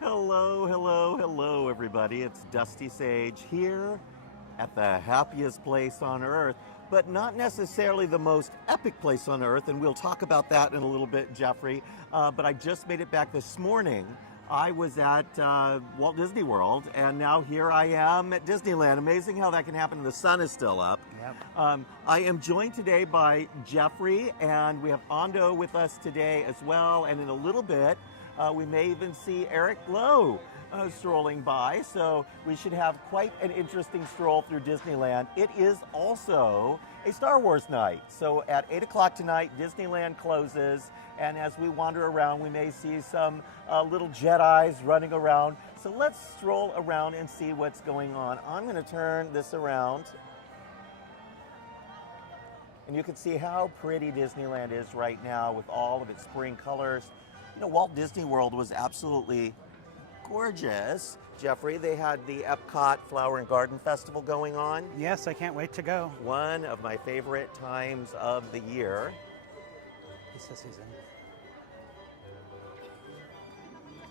Hello, hello, hello, everybody. It's Dusty Sage here at the happiest place on earth, but not necessarily the most epic place on earth, and we'll talk about that in a little bit, Jeffrey. But I just made it back this morning. I was at Walt Disney World, and now here I am at Disneyland. Amazing how that can happen, and the sun is still up. Yep. I am joined today by Jeffrey, and we have Ando with us today as well, and in a little bit, we may even see Eric Lowe strolling by, so we should have quite an interesting stroll through Disneyland. It is also a Star Wars night, so at 8 o'clock tonight, Disneyland closes, and as we wander around, we may see some little Jedis running around. So let's stroll around and see what's going on. I'm going to turn this around, and you can see how pretty Disneyland is right now with all of its spring colors. You know, Walt Disney World was absolutely gorgeous. Jeffrey, they had the Epcot Flower and Garden Festival going on. Yes, I can't wait to go. One of my favorite times of the year. He says he's in.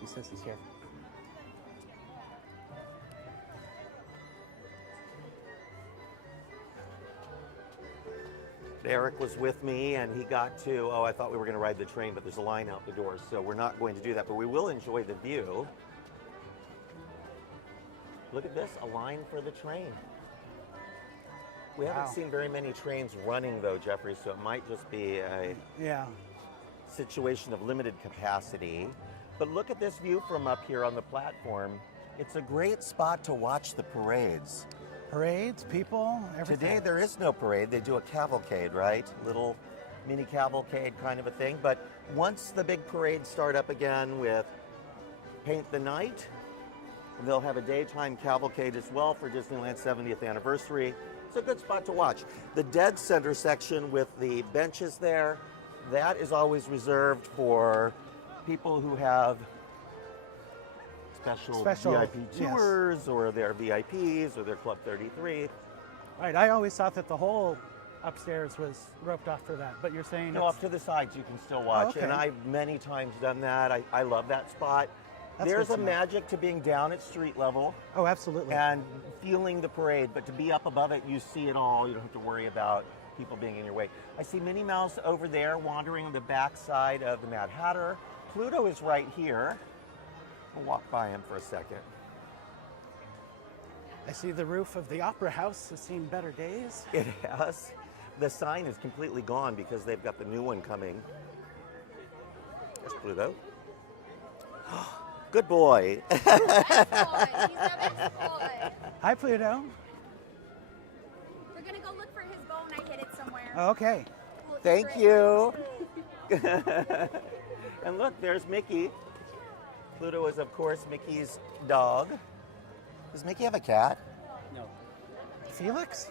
He says he's here. Eric was with me and he got to, I thought we were going to ride the train, but there's a line out the door, so we're not going to do that, but we will enjoy the view. Look at this, a line for the train. We haven't seen very many trains running though, Jeffrey, so it might just be a situation of limited capacity. But look at this view from up here on the platform. It's a great spot to watch the parades. Parades, people, everything. Today there is no parade. They do a cavalcade, right? Little mini cavalcade kind of a thing. But once the big parades start up again with Paint the Night, they'll have a daytime cavalcade as well for Disneyland's 70th anniversary. It's a good spot to watch. The dead center section with the benches there, that is always reserved for people who have special VIP tours, or they're VIPs, or they're Club 33. Right, I always thought that the whole upstairs was roped off for that, but you're saying No, up to the sides you can still watch, and I've many times done that. I love that spot. There's a magic to being down at street level. Oh, absolutely. And feeling the parade, but to be up above it, you see it all. You don't have to worry about people being in your way. I see Minnie Mouse over there wandering on the back side of the Mad Hatter. Pluto is right here. We'll walk by him for a second. I see the roof of the Opera House has seen better days. It has. The sign is completely gone because they've got the new one coming. There's Pluto. Good boy. He's the best boy. Hi, Pluto. We're gonna go look for his bone. I hid it somewhere. Oh, okay. Well, it's Thank right you. And look, there's Mickey. Pluto is, of course, Mickey's dog. Does Mickey have a cat? No. Felix?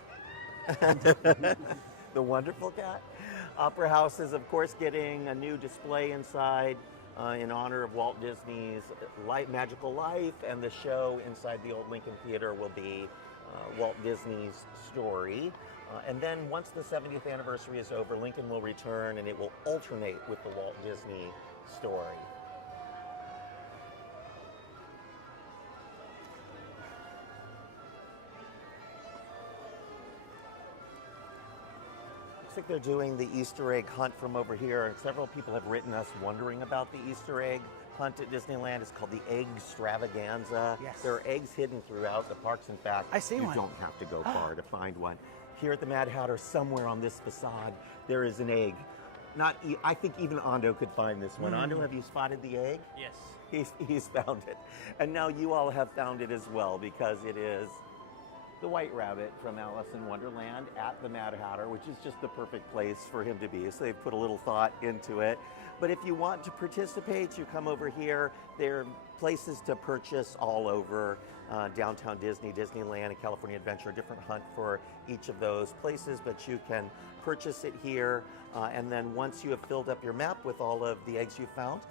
The wonderful cat. Opera House is, of course, getting a new display inside in honor of Walt Disney's Magical Life, and the show inside the old Lincoln Theater will be Walt Disney's story. And then once the 70th anniversary is over, Lincoln will return and it will alternate with the Walt Disney story. Looks like they're doing the Easter egg hunt from over here, and several people have written us wondering about the Easter egg hunt at Disneyland. It's called the Egg Extravaganza. Yes. There are eggs hidden throughout the parks. In fact, I see you one. don't have to go far to find one. Here at the Mad Hatter, somewhere on this facade, there is an egg. I think even Ando could find this one. Ando, have you spotted the egg? Yes. He's found it. And now you all have found it as well, because it is the White Rabbit from Alice in Wonderland at the Mad Hatter, which is just the perfect place for him to be. So they've put a little thought into it. But if you want to participate, you come over here. There are places to purchase all over downtown Disney, Disneyland, and California Adventure, a different hunt for each of those places, but you can purchase it here. And then once you have filled up your map with all of the eggs you found,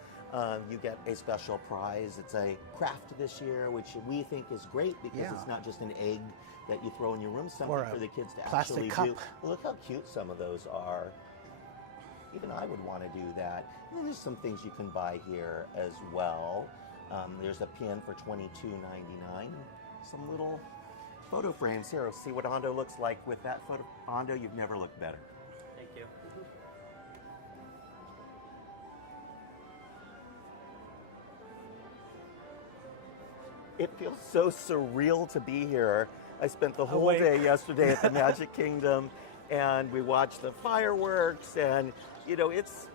you get a special prize. It's a craft this year, which we think is great because it's not just an egg that you throw in your room, something for the kids to actually do. Look how cute some of those are. even I would want to do that. And then there's some things you can buy here as well. There's a pin for $22.99. Some little photo frames here. See what Ando looks like with that photo. Ando, you've never looked better. Thank you. It feels so surreal to be here. I spent the whole day yesterday at the Magic Kingdom, and we watched the fireworks, and you know, it's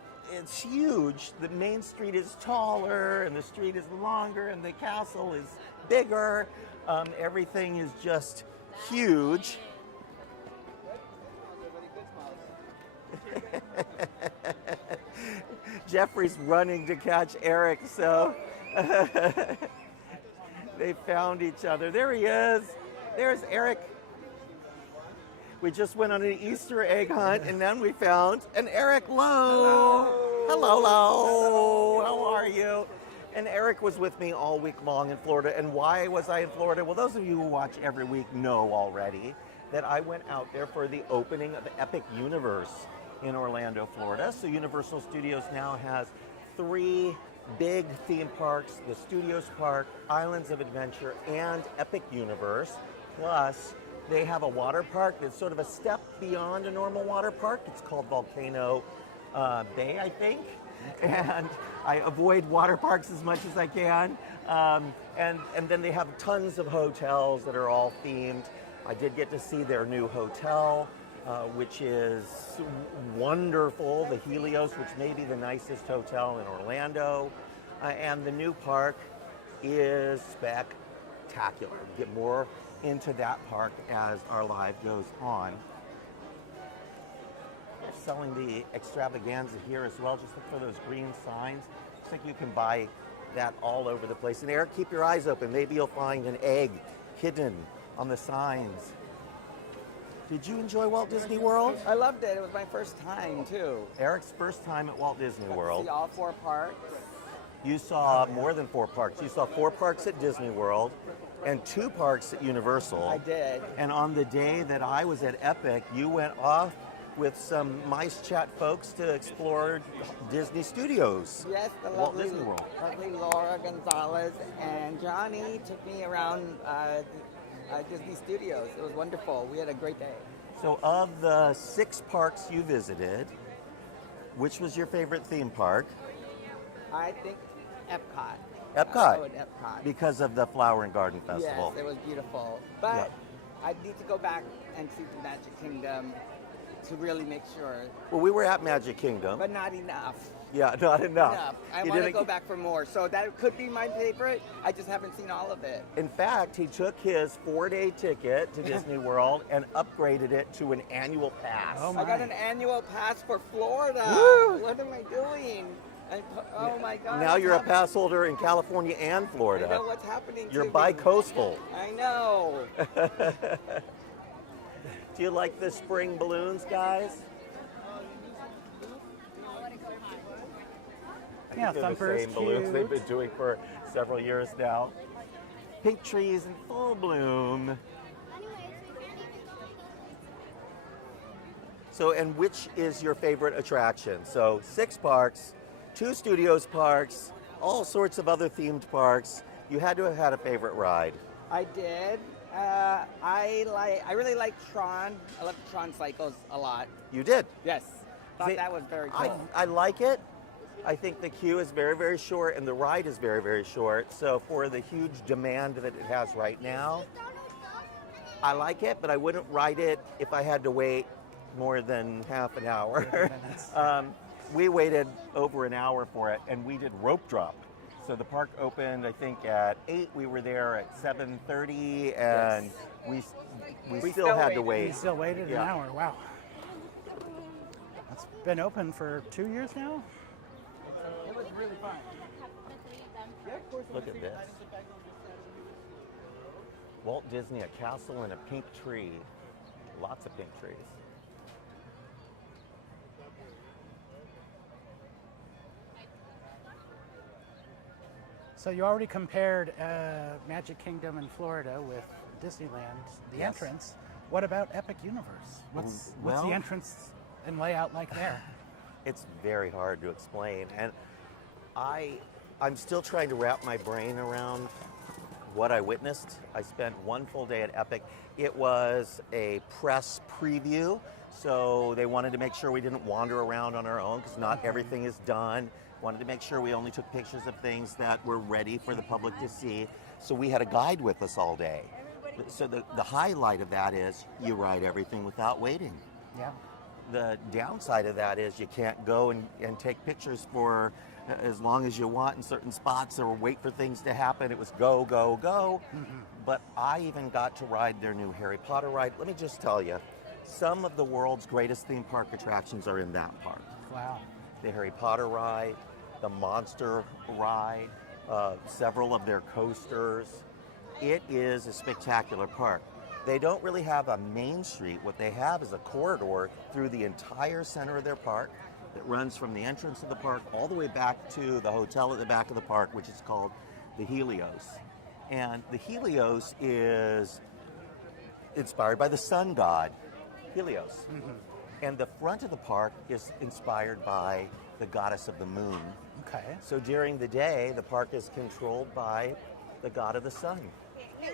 huge. The main street is taller, and the street is longer, and the castle is bigger. Everything is just huge. Jeffrey's running to catch Eric, so they found each other. There he is. There's Eric. We just went on an Easter egg hunt, and then we found an Eric Lowe. Hello, Lowe. How are you? And Eric was with me all week long in Florida. And why was I in Florida? Well, those of you who watch every week know already that I went out there for the opening of Epic Universe in Orlando, Florida. So Universal Studios now has 3 big theme parks: the Studios Park, Islands of Adventure, and Epic Universe. Plus, they have a water park that's sort of a step beyond a normal water park. It's called Volcano Bay, I think. And I avoid water parks as much as I can. And then they have tons of hotels that are all themed. I did get to see their new hotel, which is wonderful, the Helios, which may be the nicest hotel in Orlando. And the new park is spectacular. We'll get more into that park as our live goes on. They're selling the extravaganza here as well. Just look for those green signs. Looks like you can buy that all over the place. And Eric, keep your eyes open. Maybe you'll find an egg hidden on the signs. Did you enjoy Walt Disney World? I loved it. It was my first time, too. Eric's first time at Walt Disney World. See all 4 parks. You saw more than 4 parks. You saw 4 parks at Disney World and 2 parks at Universal. I did. And on the day that I was at Epic, you went off with some Mice Chat folks to explore Disney Studios. Yes, the Walt Disney World. lovely Laura Gonzalez and Johnny took me around Disney Studios. It was wonderful. We had a great day. So of the 6 parks you visited, which was your favorite theme park? I think Epcot. Epcot. I would Epcot. Because of the Flower and Garden Festival. Yes, it was beautiful. But I need to go back and see the Magic Kingdom to really make sure. Well, we were at Magic Kingdom. But not enough. Yeah, not enough. I want to go back for more. So that could be my favorite. I just haven't seen all of it. In fact, he took his 4-day ticket to Disney World and upgraded it to an annual pass. Oh, I got an annual pass for Florida. Woo! What am I doing? Oh my God. Now you're a pass holder in California and Florida. I know what's happening. You're to me. bi-coastal. I know. Do you like the spring balloons, guys? Yeah, They're the Thumper's same balloons they've cute. been doing for several years now. Pink trees in full bloom. So, and which is your favorite attraction? So 6 parks, 2 Studios parks, all sorts of other themed parks. You had to have had a favorite ride. I did. I really like Tron. I love Tron Cycles a lot. You did. Yes. Thought that was very cool. I like it. I think the queue is very, very short and the ride is very, very short. So for the huge demand that it has right now, I like it, but I wouldn't ride it if I had to wait more than half an hour. We waited over an hour for it, and we did rope drop. So the park opened, I think, at 8. We were there at 7:30, and we still had to wait. We still waited Yeah. an hour. Wow. It's been open for 2 years now. It was really fun. Look at this. Walt Disney, a castle and a pink tree. Lots of pink trees. So you already compared Magic Kingdom in Florida with Disneyland, the Yes. entrance. What about Epic Universe? What's Well- the entrance and layout like there? It's very hard to explain, and I'm still trying to wrap my brain around what I witnessed. I spent one full day at Epic. It was a press preview, so they wanted to make sure we didn't wander around on our own because not everything is done. Wanted to make sure we only took pictures of things that were ready for the public to see. So we had a guide with us all day. So the highlight of that is you ride everything without waiting. Yeah. The downside of that is you can't go and take pictures for as long as you want in certain spots or wait for things to happen. It was go, go, go. But I even got to ride their new Harry Potter ride. Let me just tell you, some of the world's greatest theme park attractions are in that park. Wow. The Harry Potter ride, the Monster ride, several of their coasters. It is a spectacular park. They don't really have a main street. What they have is a corridor through the entire center of their park that runs from the entrance of the park all the way back to the hotel at the back of the park, which is called the Helios. And the Helios is inspired by the sun god, Helios. And the front of the park is inspired by the goddess of the moon. Okay. So during the day, the park is controlled by the god of the sun.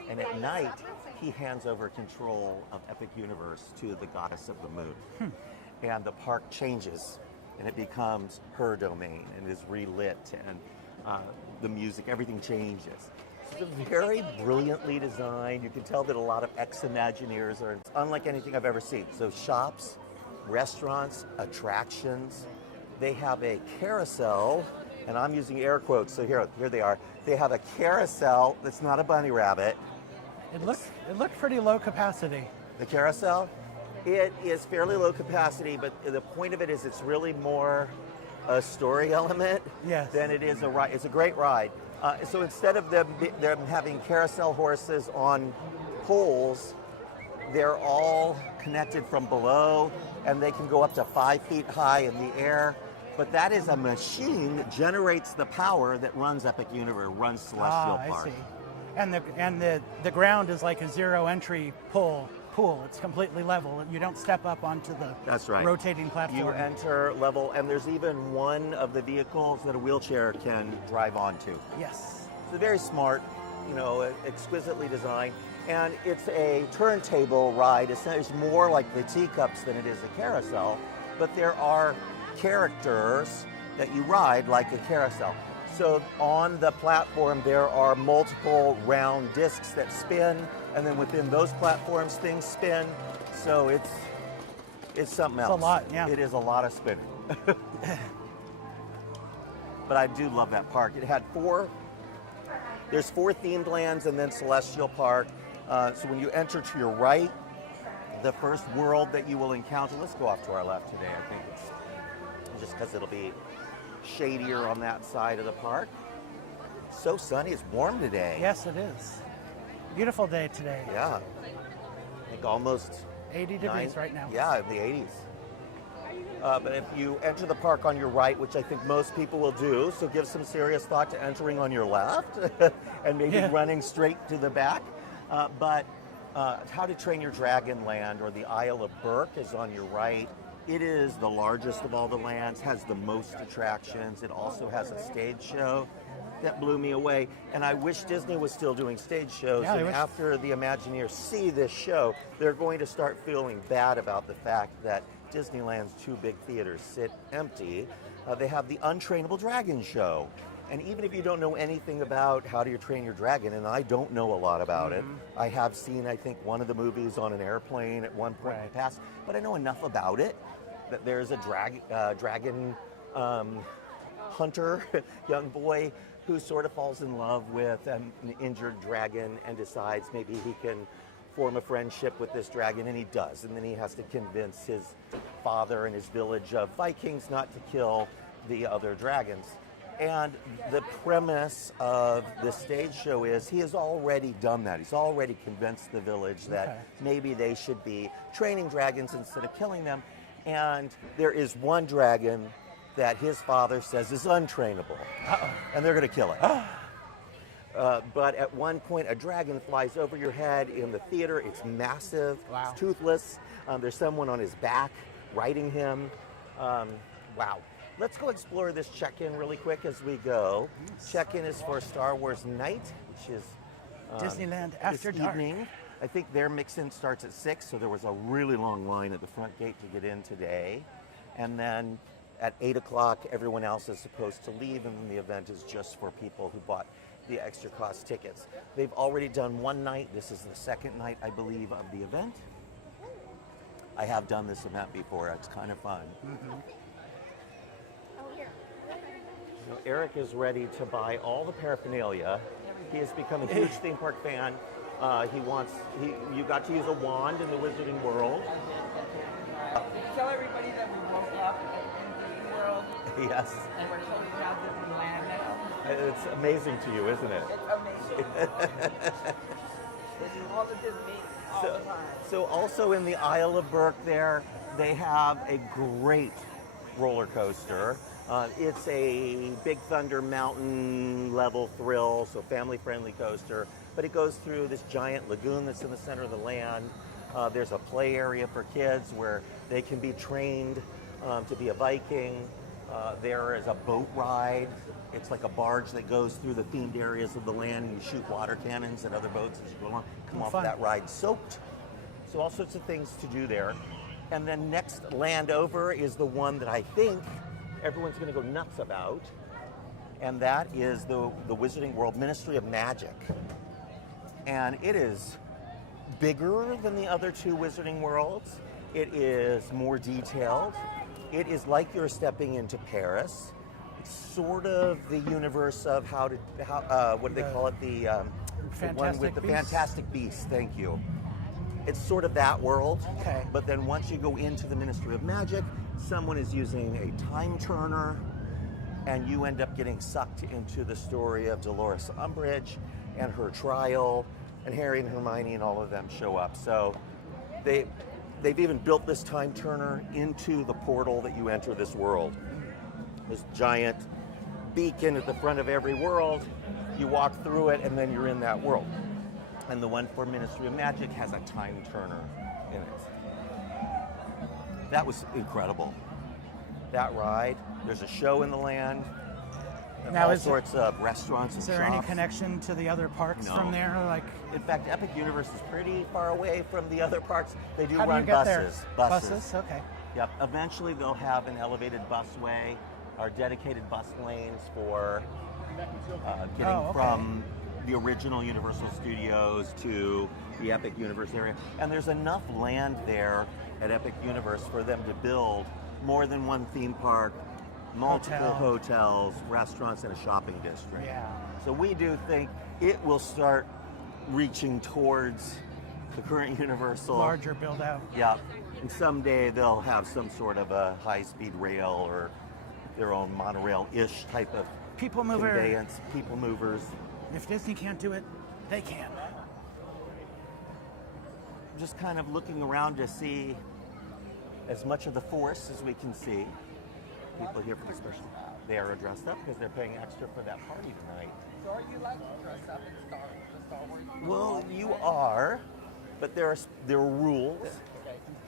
And at night, he hands over control of Epic Universe to the goddess of the moon. And the park changes, and it becomes her domain, and is relit, and the music, everything changes. It's very brilliantly designed. You can tell that a lot of ex-Imagineers are unlike anything I've ever seen. So shops, restaurants, attractions. They have a carousel, and I'm using air quotes, so here they are. They have a carousel that's not a bunny rabbit. It looked pretty low capacity. The carousel, it is fairly low capacity, but the point of it is it's really more a story element than it is a ride. It's a great ride. So instead of them having carousel horses on poles, they're all connected from below, and they can go up to 5 feet high in the air. But that is a machine that generates the power that runs Epic Universe, runs Celestial Park. I see. And the ground is like a zero entry pool. It's completely level. You don't step up onto the That's right. rotating platform. You enter level, and there's even one of the vehicles that a wheelchair can drive onto. Yes. It's very smart, exquisitely designed. And it's a turntable ride. It's more like the teacups than it is a carousel, but there are characters that you ride like a carousel. So on the platform there are multiple round discs that spin, and then within those platforms things spin. So it's something else. It's a lot, yeah. It is a lot of spinning. But I do love that park. It had there's 4 themed lands and then Celestial Park. So when you enter to your right, the first world that you will encounter, let's go off to our left today, I think it's just because it'll be shadier on that side of the park. So sunny, it's warm today. Yes, it is. Beautiful day today. Yeah. I think almost 80 degrees right now. Yeah, in the 80s. But if you enter the park on your right, which I think most people will do, so give some serious thought to entering on your left and maybe running straight to the back. But How to Train Your Dragon Land, or the Isle of Berk, is on your right. It is the largest of all the lands, has the most attractions. It also has a stage show that blew me away. And I wish Disney was still doing stage shows. Yeah, and after the Imagineers see this show, they're going to start feeling bad about the fact that Disneyland's 2 big theaters sit empty. They have the Untrainable Dragon Show. And even if you don't know anything about How to Train Your Dragon, and I don't know a lot about it, I have seen, I think, one of the movies on an airplane at one point in the past, but I know enough about it that there's a dragon hunter, young boy, who sort of falls in love with an injured dragon and decides maybe he can form a friendship with this dragon, and he does. And then he has to convince his father and his village of Vikings not to kill the other dragons. And the premise of the stage show is he has already done that. He's already convinced the village that maybe they should be training dragons instead of killing them. And there is one dragon that his father says is untrainable. And they're going to kill it. But at one point, a dragon flies over your head in the theater. It's massive. Wow. It's toothless. There's someone on his back riding him. Wow. Let's go explore this check-in really quick as we go. Check-in is for Star Wars Night, which is Disneyland After this Dark. evening. I think their mix-in starts at 6, so there was a really long line at the front gate to get in today. And then at 8 o'clock, everyone else is supposed to leave, and then the event is just for people who bought the extra cost tickets. They've already done one night. This is the second night, I believe, of the event. I have done this event before. It's kind of fun. Oh, here. So Eric is ready to buy all the paraphernalia. He has become a huge theme park fan. You got to use a wand in the Wizarding World. Tell everybody that we woke up in Disney World Yes. and we're so proud Disneyland now. It's amazing to you, isn't it? It's amazing. This is all the Disney all the time. So also in the Isle of Burke there, they have a great roller coaster. It's a Big Thunder mountain level thrill, so family-friendly coaster. But it goes through this giant lagoon that's in the center of the land. There's a play area for kids where they can be trained to be a Viking. There is a boat ride. It's like a barge that goes through the themed areas of the land, and you shoot water cannons at other boats as you go along. Come off Fun. that ride soaked. So all sorts of things to do there. And then next land over is the one that I think everyone's going to go nuts about, and that is the Wizarding World Ministry of Magic. And it is bigger than the other two Wizarding Worlds. It is more detailed. It is like you're stepping into Paris. It's sort of the universe of what do they call it? The one with the Fantastic Beasts? Fantastic Beasts. Thank you. It's sort of that world. Okay. But then once you go into the Ministry of Magic, someone is using a time turner, and you end up getting sucked into the story of Dolores Umbridge and her trial, and Harry and Hermione and all of them show up. So they've even built this time turner into the portal that you enter this world. This giant beacon at the front of every world. You walk through it, and then you're in that world. And the one for Ministry of Magic has a time turner in it. That was incredible. That ride. There's a show in the land. Now, all is sorts of restaurants and Is there any shops. connection to the other parks No. from there? Like, In fact, Epic Universe is pretty far away from the other parks. They do how do run you get buses. there? Buses? Okay. Yep. Eventually, they'll have an elevated busway or dedicated bus lanes for getting Oh, okay. from the original Universal Studios to the Epic Universe area. And there's enough land there at Epic Universe for them to build more than one theme park, multiple hotels, restaurants, and a shopping district. Yeah. So we do think it will start reaching towards the current Universal. Larger build out. Yeah. And someday they'll have some sort of a high-speed rail or their own monorail-ish type of People mover. conveyance, people movers. If Disney can't do it, they can. Just kind of looking around to see as much of the force as we can see. People here for the special. They are dressed up because they're paying extra for that party tonight. So are you like to dress up in Star Wars? Well, you are, but there are rules.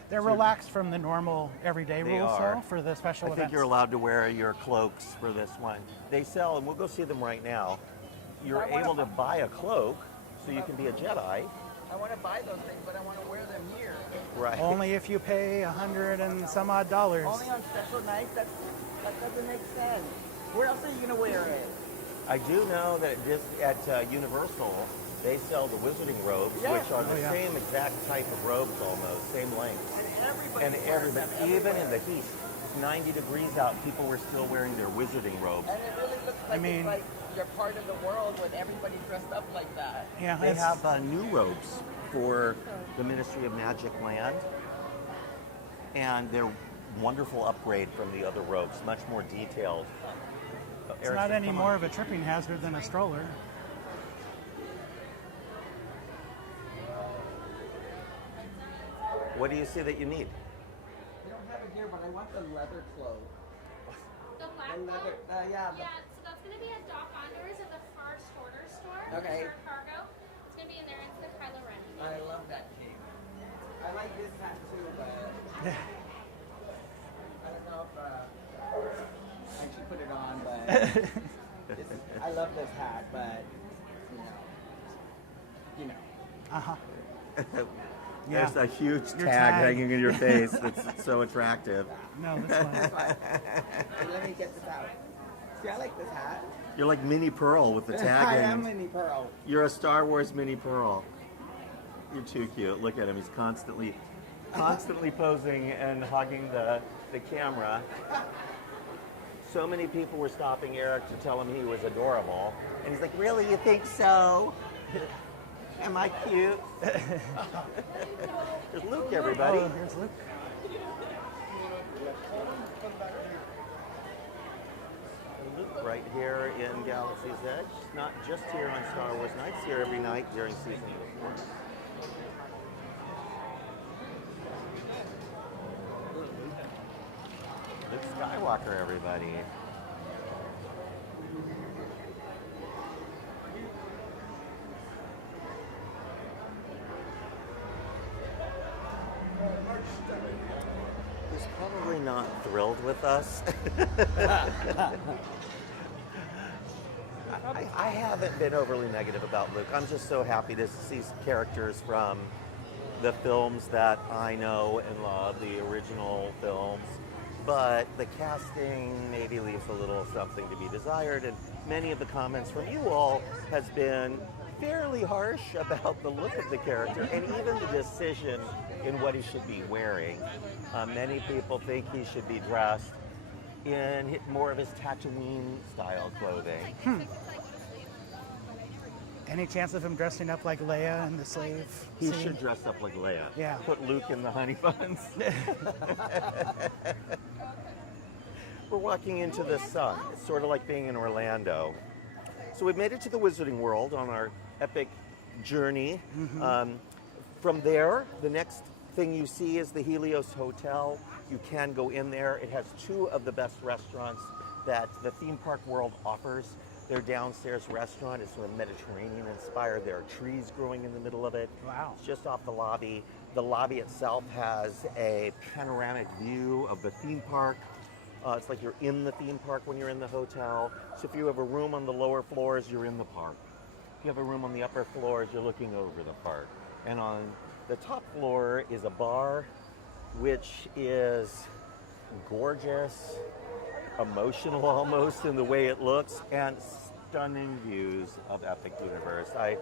They're relaxed from the normal everyday They rules, are. though, for the special I think events. you're allowed to wear your cloaks for this one. They sell, and we'll go see them right now. You're able to buy a cloak so you can be a Jedi. I want to buy those things, but I want to wear them here. Right. Only if you pay $100 and some odd dollars. Only on special nights? That doesn't make sense. Where else are you going to wear it? I do know that at Universal, they sell the wizarding robes, Yeah. which are the same exact type of robes almost, same length. And everybody wears them. Even in the heat, 90 degrees out, people were still wearing their wizarding robes. And it really looks like it's like you're part of the world when everybody's dressed up like that. Yeah, They have new robes for the Ministry of Magic land, and they're wonderful upgrade from the other robes, much more detailed. It's not any more of a tripping hazard than a stroller. What do you see that you need? We don't have it here, but I want the leather clothes. The black The leather, one? yeah. Yeah, so that's going to be at Doc Onders at the Far Shorter store. Okay. For cargo. It's going to be in there. It's the Kylo Ren. I love that shape. I like this hat too, but I don't know if I love this hat, but you know. Uh-huh. There's a huge Your tag tag. hanging in your face that's so attractive. No, that's fine. Hey, let me get this out. See, I like this hat. You're like Minnie Pearl with the tag I hanging. am Minnie Pearl. You're a Star Wars Minnie Pearl. You're too cute. Look at him. He's constantly posing and hugging the camera. So many people were stopping Eric to tell him he was adorable. And he's like, really, you think so? Am I cute? There's Luke, everybody. Oh, here's Luke. Luke right here in Galaxy's Edge. Not just here on Star Wars Nights, here every night during season 4. Luke Skywalker, everybody. He's probably not thrilled with us. I haven't been overly negative about Luke. I'm just so happy to see characters from the films that I know and love, the original films. But the casting maybe leaves a little something to be desired, and many of the comments from you all has been fairly harsh about the look of the character and even the decision in what he should be wearing. Many people think he should be dressed in more of his Tatooine style clothing. Any chance of him dressing up like Leia in the slave He scene? should dress up like Leia. Yeah. Put Luke in the honey buns. We're walking into the sun. It's sort of like being in Orlando. So we've made it to the Wizarding World on our epic journey. From there, the next thing you see is the Helios Hotel. You can go in there. It has 2 of the best restaurants that the theme park world offers. Their downstairs restaurant is sort of Mediterranean inspired. There are trees growing in the middle of it. Wow. It's just off the lobby. The lobby itself has a panoramic view of the theme park. It's like you're in the theme park when you're in the hotel. So if you have a room on the lower floors, you're in the park. If you have a room on the upper floors, you're looking over the park. And on the top floor is a bar, which is gorgeous, emotional almost in the way it looks, and stunning views of Epic Universe. I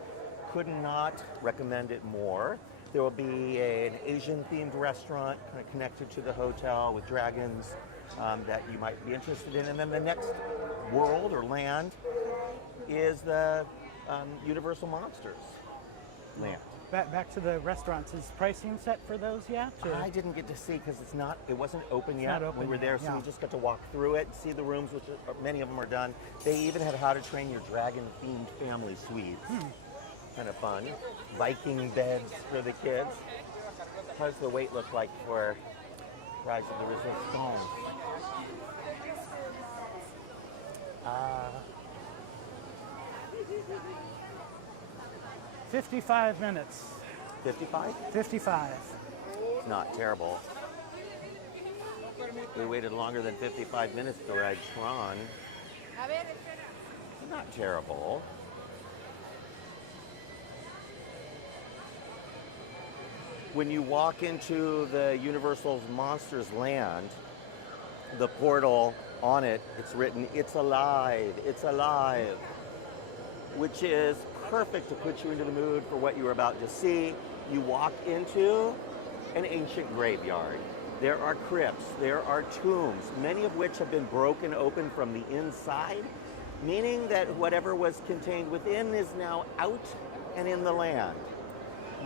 could not recommend it more. There will be an Asian-themed restaurant kind of connected to the hotel with dragons that you might be interested in. And then the next world or land is the Universal Monsters land. Back to the restaurants. Is pricing set for those yet? Or? I didn't get to see because it wasn't open yet not open when we were yet, there, so yeah. we just got to walk through it, see the rooms, which many of them are done. They even had How to Train Your Dragon-themed family suites. Kind of fun. Viking beds for the kids. How does the wait look like for Rise of the Resistance? 55 minutes. 55? 55. It's not terrible. We waited longer than 55 minutes to ride Tron. Not terrible. When you walk into the Universal's Monsters Land, the portal on it, it's written, "It's alive, it's alive," which is perfect to put you into the mood for what you were about to see. You walk into an ancient graveyard. There are crypts, there are tombs, many of which have been broken open from the inside, meaning that whatever was contained within is now out and in the land.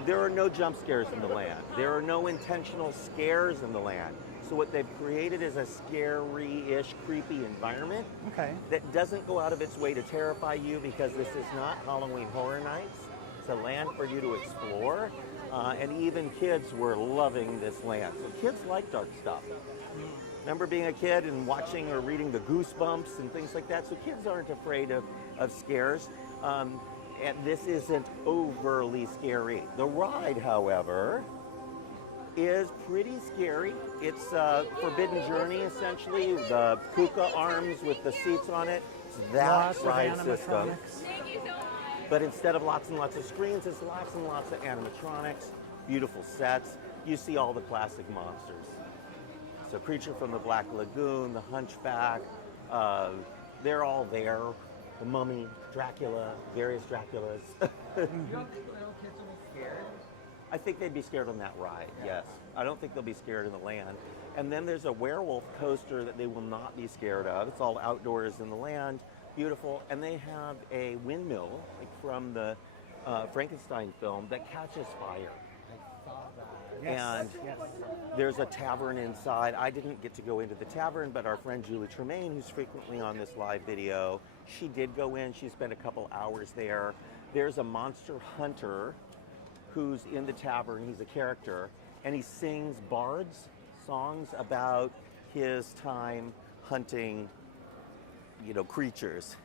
There are no jump scares in the land. There are no intentional scares in the land. So what they've created is a scary-ish, creepy environment that doesn't go out of its way to terrify you, because this is not Halloween Horror Nights. It's a land for you to explore, and even kids were loving this land. So kids like dark stuff. Remember being a kid and watching or reading the Goosebumps and things like that? So kids aren't afraid of scares. And this isn't overly scary. The ride, however, is pretty scary. It's a forbidden journey, essentially. The puka arms with the seats on it. It's that Lots of ride system. animatronics. But instead of lots and lots of screens, it's lots and lots of animatronics, beautiful sets. You see all the classic monsters. So Creature from the Black Lagoon, the Hunchback, they're all there. The Mummy, Dracula, various Draculas. You don't think little kids will be scared? I think they'd be scared on that ride, yes. I don't think they'll be scared in the land. And then there's a werewolf coaster that they will not be scared of. It's all outdoors in the land, beautiful. And they have a windmill, like from the Frankenstein film, that catches fire. I saw that. Yes. And yes. there's a tavern inside. I didn't get to go into the tavern, but our friend Julie Tremaine, who's frequently on this live video, she did go in. She spent a couple hours there. There's a monster hunter who's in the tavern. He's a character, and he sings bards songs about his time hunting, creatures.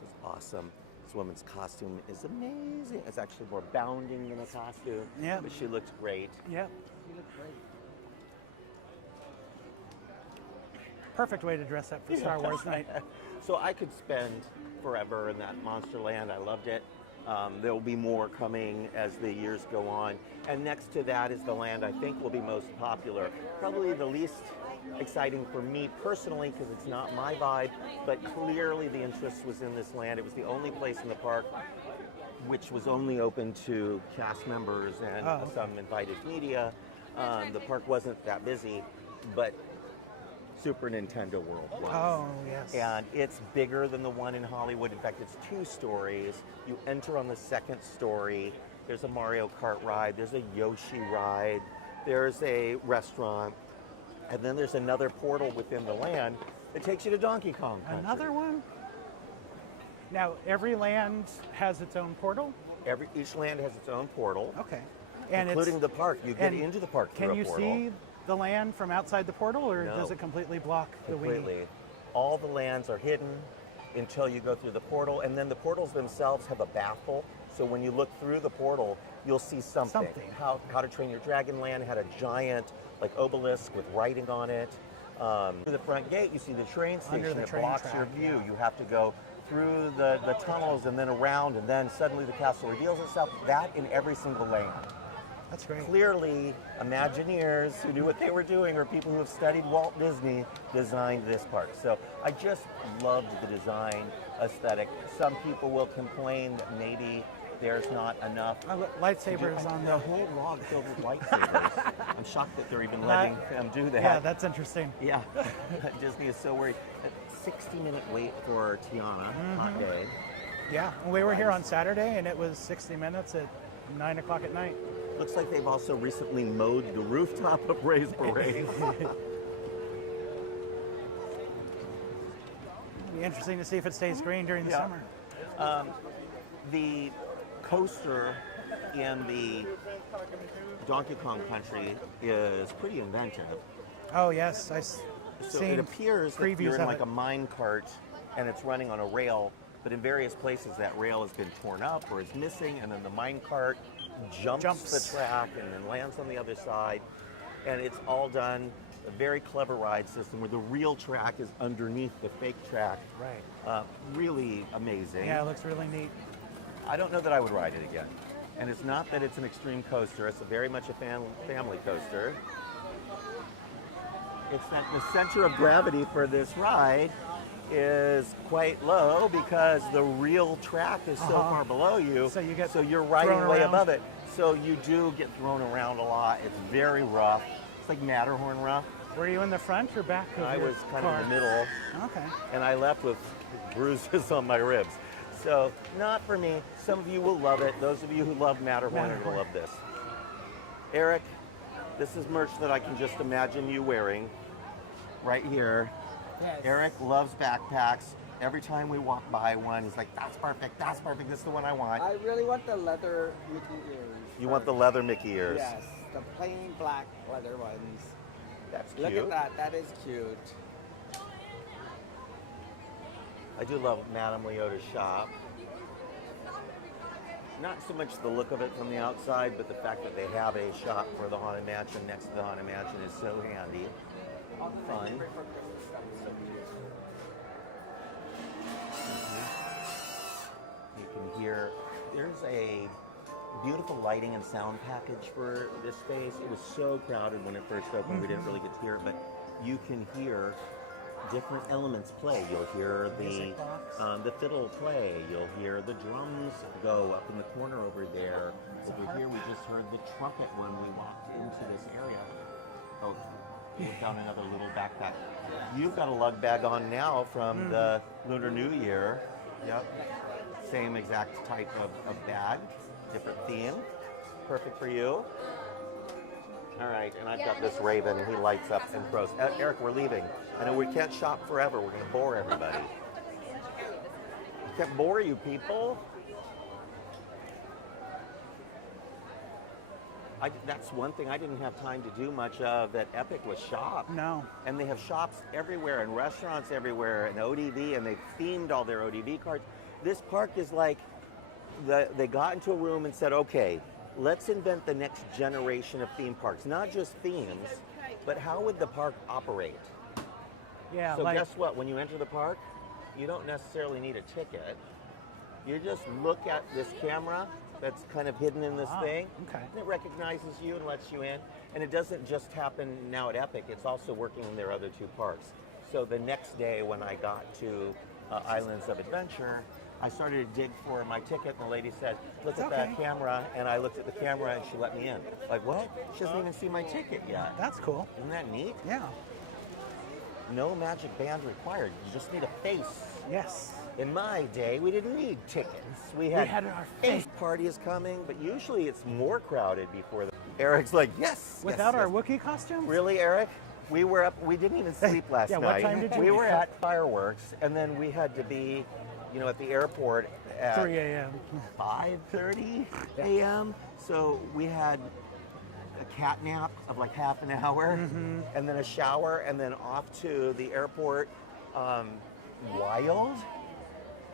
This is awesome. This woman's costume is amazing. It's actually more bounding than a costume. Yeah. But she looks great. Yep. You look great. Perfect way to dress up for Star Wars night. So I could spend forever in that Monsterland. I loved it. There will be more coming as the years go on. And next to that is the land I think will be most popular. Probably the least exciting for me personally because it's not my vibe, but clearly the interest was in this land. It was the only place in the park which was only open to cast members and some invited media. The park wasn't that busy, but Super Nintendo World was. Oh, yes. And it's bigger than the one in Hollywood. In fact, it's 2 stories. You enter on the 2nd story. There's a Mario Kart ride. There's a Yoshi ride. There's a restaurant. And then there's another portal within the land that takes you to Donkey Kong Country. Another one? Now, every land has its own portal? Each land has its own portal, Okay. And including the park. You get and into the park through can a you portal. see the land from outside the portal, or No. does it completely block the Completely. All the lands are hidden until you go through the portal, and then the portals themselves have a baffle. So when you look through the portal, you'll see something. How to Train Your Dragon Land had a giant obelisk with writing on it. Through the front gate, you see the train Under station. the It train blocks track, your view. yeah. You have to go through the tunnels and then around, and then suddenly the castle reveals itself. That in every single land. That's great. Clearly, Imagineers who knew what they were doing, or people who have studied Walt Disney, designed this park. So I just loved the design aesthetic. Some people will complain that maybe there's not enough. Lightsabers on the the... whole log filled with lightsabers. I'm shocked that they're even letting them do that. Yeah, that's interesting. Yeah. Disney is so worried. A 60-minute wait for Tiana, hot day. Yeah, we were here on Saturday, and it was 60 minutes at 9 o'clock at night. Looks like they've also recently mowed the rooftop of Ray's Parade. It'll be interesting to see if it stays green during the Yeah. summer. The coaster in the Donkey Kong Country is pretty inventive. Oh, yes. So seen it appears that previews you're in of like it. a mine cart and it's running on a rail, but in various places that rail has been torn up or it's missing, and then the mine cart jumps the track and then lands on the other side. And it's all done, a very clever ride system where the real track is underneath the fake track. Right. Really amazing. Yeah, it looks really neat. I don't know that I would ride it again. And it's not that it's an extreme coaster, it's very much a family coaster. It's that the center of gravity for this ride is quite low because the real track is so far below you. So you're riding thrown way around. above it. So you do get thrown around a lot. It's very rough. It's like Matterhorn rough. Were you in the front or back of I your was kind car? of in the middle, Okay. and I left with bruises on my ribs. So not for me. Some of you will love it. Those of you who love Matterhorn are going to love this. Eric, this is merch that I can just imagine you wearing right here. Yes. Eric loves backpacks. Every time we walk by one, he's like, that's perfect, this is the one I want. I really want the leather Mickey ears. You want the leather Mickey ears. Yes, the plain black leather ones. That's cute. Look at that. That is cute. I do love Madame Leota's shop. not so much the look of it from the outside, but the fact that they have a shop for the Haunted Mansion next to the Haunted Mansion is so handy. Fun. You can hear, there's a beautiful lighting and sound package for this space. It was so crowded when it first opened, we didn't really get to hear it, but you can hear different elements play. You'll hear the fiddle play. You'll hear the drums go up in the corner over there. Over here, we just heard the trumpet when we walked into this area. Oh, we found another little backpack. You've got a lug bag on now from the Lunar New Year. Yep. Same exact type of bag, different theme. Perfect for you. All right, and I've got this raven. He lights up and crows. Eric, we're leaving. I know we can't shop forever. We're going to bore everybody. Can't bore you people. That's one thing I didn't have time to do much of at Epic was shop. No. And they have shops everywhere and restaurants everywhere and ODV, and they've themed all their ODV cards. This park is like, they got into a room and said, okay, let's invent the next generation of theme parks. Not just themes, but how would the park operate? Yeah. So guess what? When you enter the park, you don't necessarily need a ticket. You just look at this camera that's kind of hidden in this thing. Okay. And it recognizes you and lets you in. And it doesn't just happen now at Epic, it's also working in their other two parks. So the next day when I got to Islands of Adventure, I started to dig for my ticket, and the lady said, look at that camera, and I looked at the camera, and she let me in. Like, what? She doesn't even see my ticket yet. That's cool. Isn't that neat? Yeah. No magic band required. You just need a face. Yes. In my day, we didn't need tickets. We had our face. Party is coming, but usually it's more crowded before the... Eric's like, yes. Without our Wookiee costumes? Really, Eric? We were up, we didn't even sleep last night. What time did you We leave? were at fireworks, and then we had to be, at the airport at 3 a.m. 5:30 a.m. So we had a cat nap of like half an hour, and then a shower, and then off to the airport. Wild.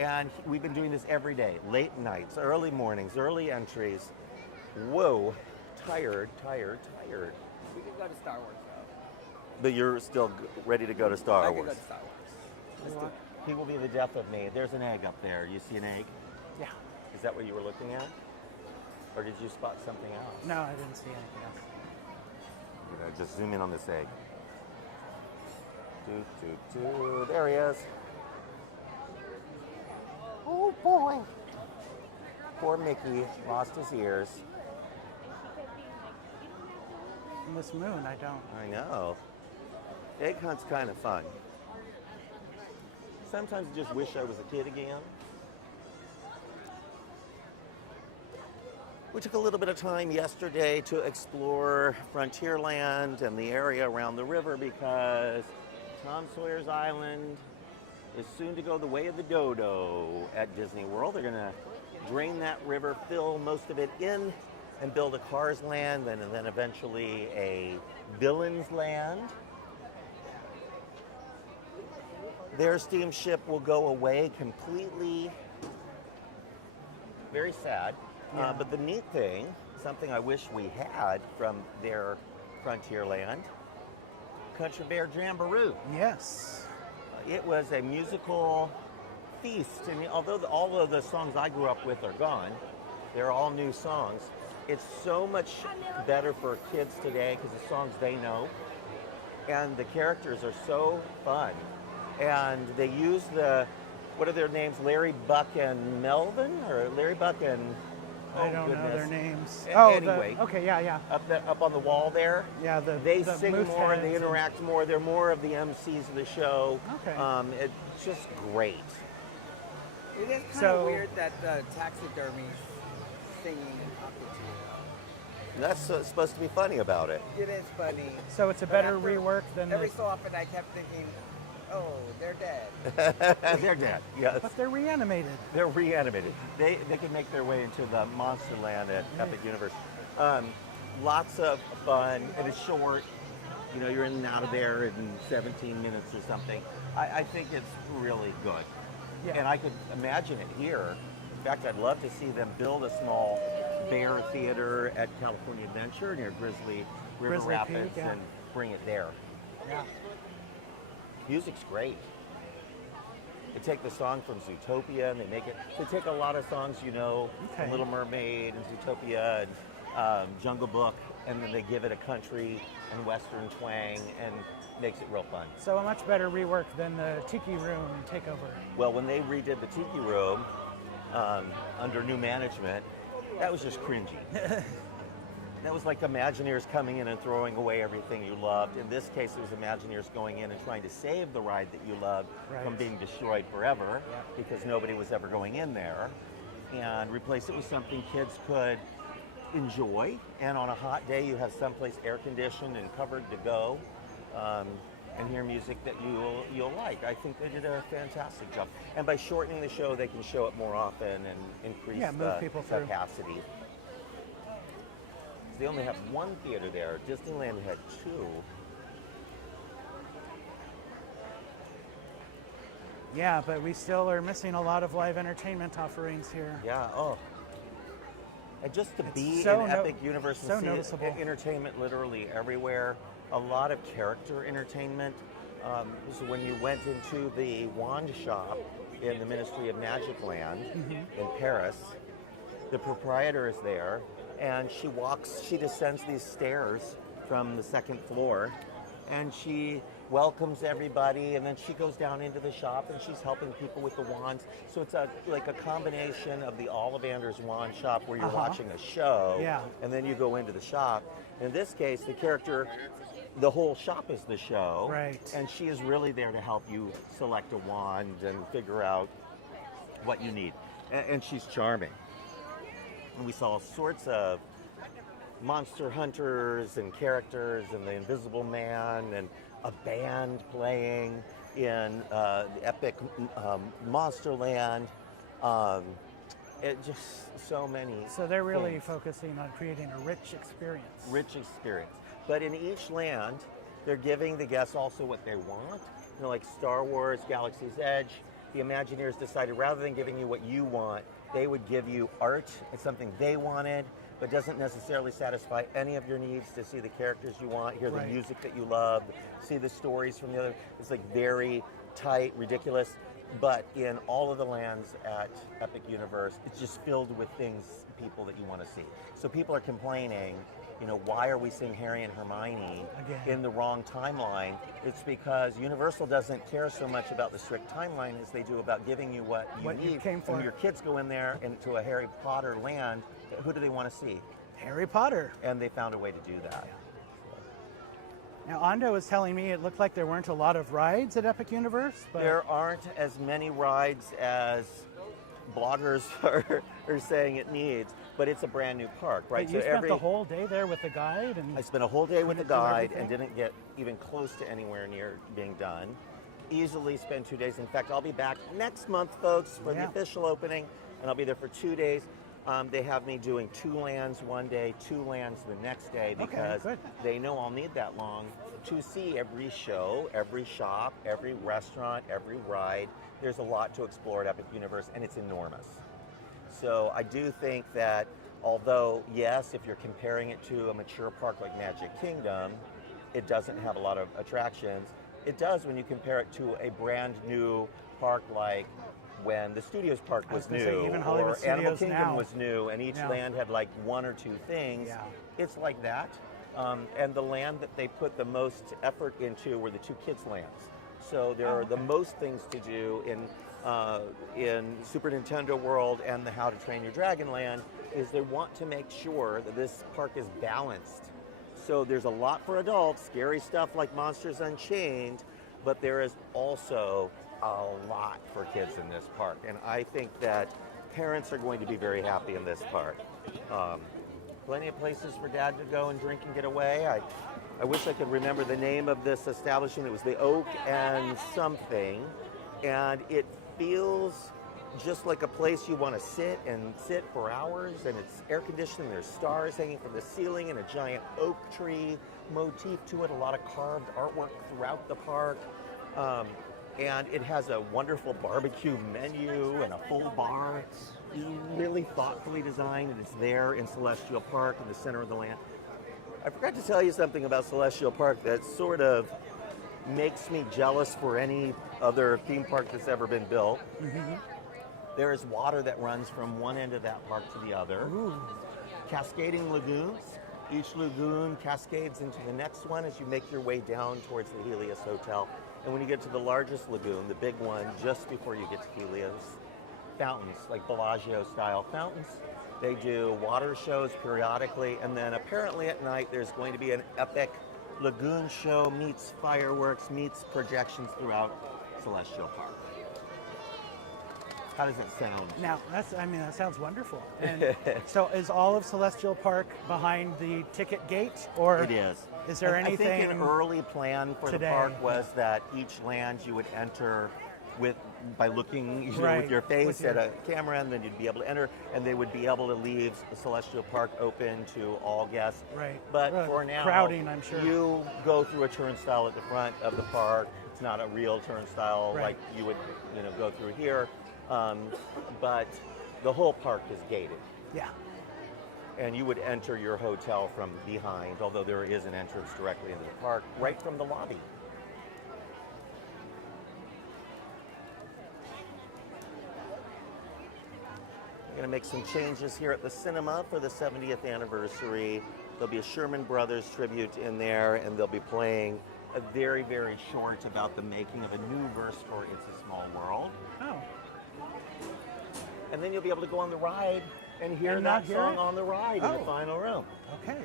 And we've been doing this every day, late nights, early mornings, early entries. Whoa, tired. We could go to Star Wars though. But you're still ready to go to Star I Wars. could go to Star Wars. Let's do it. He will be the death of me. There's an egg up there. You see an egg? Yeah. Is that what you were looking at? Or did you spot something else? No, I didn't see anything else. Just zoom in on this egg. There he is. Oh boy. Poor Mickey lost his ears. And this moon, I don't. I know. Egg hunt's kind of fun. Sometimes I just wish I was a kid again. We took a little bit of time yesterday to explore Frontierland and the area around the river because Tom Sawyer's Island is soon to go the way of the dodo at Disney World. They're going to drain that river, fill most of it in, and build a Cars Land and then eventually a Villains Land. Their steamship will go away completely. Very sad. Yeah. But the neat thing, something I wish we had from their Frontierland, Country Bear Jamboree. Yes. It was a musical feast, and although all of the songs I grew up with are gone, they're all new songs. It's so much better for kids today because the songs they know, and the characters are so fun. And they use what are their names? Larry, Buck, and Melvin, or Larry, Buck, and I don't know their names. Anyway, okay, yeah. Up on the wall there. Yeah, they the sing moose more, heads they interact more. They're more of the MCs of the show. Okay. It's just great. It is kind of weird that the taxidermy's singing Aquatine. That's supposed to be funny about it. It is funny. So it's a better rework than every the... so often I kept thinking, oh, they're dead. They're dead, yes. But they're reanimated. They're reanimated. They can make their way into the Monster Land at Epic Universe. Lots of fun, and it's short. You're in and out of there in 17 minutes or something. I think it's really good. Yeah. And I could imagine it here In fact, I'd love to see them build a small bear theater at California Adventure near Grizzly River Grizzly Rapids Peak, yeah. and bring it there. Yeah. Music's great. They take the song from Zootopia and they take a lot of songs, you know, Okay. Little Mermaid and Zootopia and Jungle Book, and then they give it a country and Western twang and makes it real fun. So a much better rework than the Tiki Room takeover. Well, when they redid the Tiki Room under new management, that was just cringy. That was like Imagineers coming in and throwing away everything you loved. In this case, it was Imagineers going in and trying to save the ride that you loved from being destroyed forever because nobody was ever going in there, and replace it with something kids could enjoy. And on a hot day, you have someplace air conditioned and covered to go. And hear music that you'll like. I think they did a fantastic job. And by shortening the show, they can show it more often and increase move people through. capacity. They only have one theater there. Disneyland had two. Yeah, but we still are missing a lot of live entertainment offerings here. Yeah. Oh. And just to be so in Epic Universe and so see noticeable. entertainment literally everywhere. A lot of character entertainment. So when you went into the wand shop in the Ministry of Magic Land in Paris, the proprietor is there, and she descends these stairs from the second floor, and she welcomes everybody, and then she goes down into the shop and she's helping people with the wands. So it's like a combination of the Ollivander's wand shop where you're watching a show, and then you go into the shop. In this case, the whole shop is the show, and she is really there to help you select a wand and figure out what you need. And she's charming. And we saw all sorts of monster hunters and characters and the Invisible Man and a band playing in the Epic Monsterland. It just so many. So they're really things. focusing on creating a rich experience. Rich experience. But in each land, they're giving the guests also what they want. You know, like Star Wars, Galaxy's Edge, the Imagineers decided rather than giving you what you want, they would give you art. It's something they wanted, but doesn't necessarily satisfy any of your needs to see the characters you want, hear the music that you love, see the stories from the other. It's like very tight, ridiculous. But in all of the lands at Epic Universe, it's just filled with things, people that you want to see. So people are complaining, you know, why are we seeing Harry and Hermione in the wrong timeline? It's because Universal doesn't care so much about the strict timeline as they do about giving you what you need. You came for. When your kids go in there into a Harry Potter land, who do they want to see? Harry Potter. And they found a way to do that. Now, Ando was telling me it looked like there weren't a lot of rides at Epic Universe. But there aren't as many rides as bloggers are saying it needs, but it's a brand new park, right? But you spent the whole day there with the guide? And I spent a whole day with the guide and didn't get even close to anywhere near being done. Easily spend 2 days. In fact, I'll be back next month, folks, for the official opening, and I'll be there for 2 days. They have me doing 2 lands one day, 2 lands the next day, because they know I'll need that long to see every show, every shop, every restaurant, every ride. There's a lot to explore at Epic Universe, and it's enormous. So I do think that although, yes, if you're comparing it to a mature park like Magic Kingdom, it doesn't have a lot of attractions. It does when you compare it to a brand new park like when the Studios Park was new, even or Animal Kingdom now was new, and each land had like 1 or 2 things. It's like that. And the land that they put the most effort into were the 2 kids' lands. So there are the most things to do in Super Nintendo World and the How to Train Your Dragon Land is they want to make sure that this park is balanced. So there's a lot for adults, scary stuff like Monsters Unchained, but there is also a lot for kids in this park. And I think that parents are going to be very happy in this park. Plenty of places for Dad to go and drink and get away. I wish I could remember the name of this establishment. It was the Oak and something. And it feels just like a place you want to sit for hours, and it's air conditioned. There's stars hanging from the ceiling and a giant oak tree motif to it. A lot of carved artwork throughout the park. And it has a wonderful barbecue menu and a full bar. It's really thoughtfully designed, and it's there in Celestial Park in the center of the land. I forgot to tell you something about Celestial Park that sort of makes me jealous for any other theme park that's ever been built. There is water that runs from one end of that park to the other. Ooh. Cascading lagoons. Each lagoon cascades into the next one as you make your way down towards the Helios Hotel. And when you get to the largest lagoon, the big one, just before you get to Helios, fountains, like Bellagio-style fountains. They do water shows periodically, and then apparently at night there's going to be an epic lagoon show meets fireworks, meets projections throughout Celestial Park. How does it sound? Now, that sounds wonderful. And so is all of Celestial Park behind the ticket gate, or It is. is there And anything I think an early plan for today? the park was that each land you would enter by looking with Right, your face with at your- a camera, and then you'd be able to enter, and they would be able to leave Celestial Park open to all guests. Right. But Well, for now, crowding, I'm sure. you go through a turnstile at the front of the park. It's not a real turnstile Right. like you would, go through here. But the whole park is gated. Yeah. And you would enter your hotel from behind, although there is an entrance directly into the park, right from the lobby. We're going to make some changes here at the cinema for the 70th anniversary. There'll be a Sherman Brothers tribute in there, and they'll be playing a very, very short about the making of a new verse for It's a Small World. Oh. And then you'll be able to go on the ride and hear And not that hear song it? on the ride in the Oh. final room. Okay.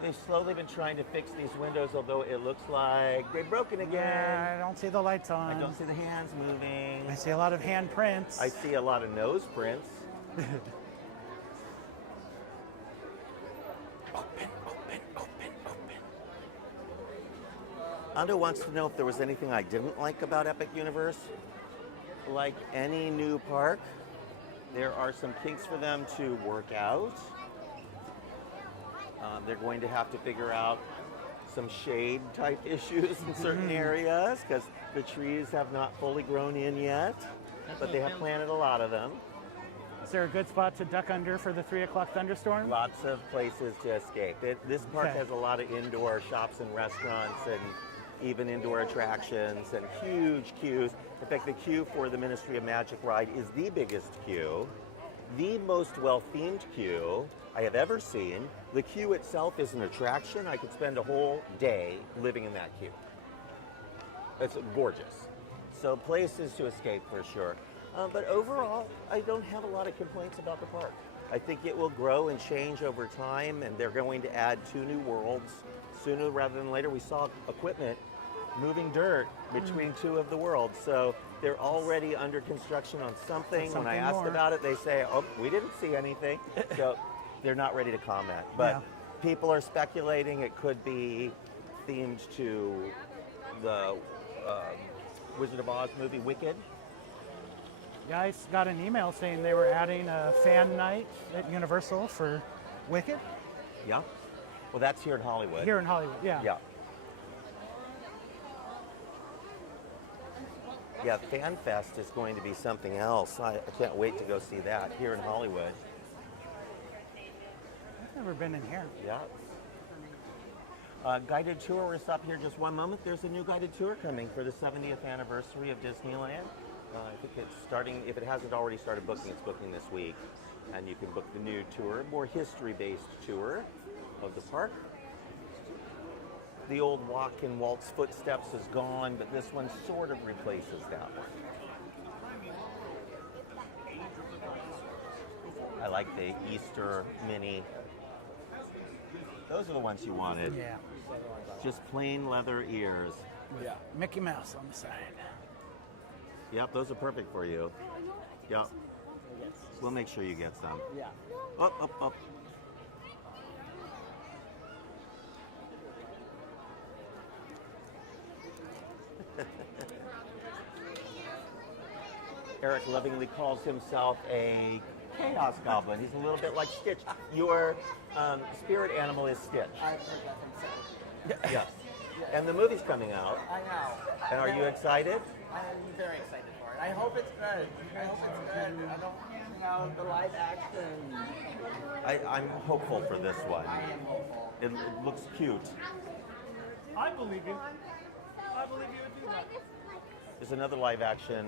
They've slowly been trying to fix these windows, although it looks like they've broken again. Yeah, I don't see the lights on. I don't see the hands moving. I see a lot of handprints. I see a lot of nose prints. Ando wants to know if there was anything I didn't like about Epic Universe. Like any new park, there are some kinks for them to work out. They're going to have to figure out some shade type issues in certain areas because the trees have not fully grown in yet, but they have planted a lot of them. Is there a good spot to duck under for the 3 o'clock thunderstorm? Lots of places to escape. This park Okay. has a lot of indoor shops and restaurants and even indoor attractions and huge queues. In fact, the queue for the Ministry of Magic ride is the biggest queue, the most well-themed queue I have ever seen. The queue itself is an attraction. I could spend a whole day living in that queue. It's gorgeous. So places to escape for sure. But overall, I don't have a lot of complaints about the park. I think it will grow and change over time, and they're going to add 2 new worlds sooner rather than later. We saw equipment moving dirt between 2 of the worlds, so they're already under construction on something. When I Something asked more. about it, they say, "Oh, we didn't see anything." So they're not ready to comment. But Yeah. people are speculating it could be themed to the Wizard of Oz movie Wicked. Yeah, I got an email saying they were adding a fan night at Universal for Wicked Yeah. Well, that's here in Hollywood. here in Hollywood. Yeah. Yeah. Yeah, Fan Fest is going to be something else. I can't wait to go see that here in Hollywood. I've never been in here. Yeah. Guided tour, we're stop here just one moment. There's a new guided tour coming for the 70th anniversary of Disneyland. I think it's starting, if it hasn't already started booking, it's booking this week. And you can book the new tour, more history-based tour of the park. The old walk and waltz footsteps is gone, but this one sort of replaces that one. I like the Easter mini. Those are the ones you wanted. Yeah. Just plain leather ears. Yeah. Mickey Mouse on the side. Yep, those are perfect for you. Yep. We'll make sure you get some. Yeah. Up, up, up. Eric lovingly calls himself a chaos goblin. He's a little bit like Stitch. Your spirit animal is Stitch. I've heard that from Sally. Yes. And the movie's coming out. I know. And are you excited? I'm very excited for it. I hope it's good. I hope it's good. I don't, the live action. I'm hopeful for this one. I am hopeful. It looks cute. I believe you. I believe you would do that. There's another live action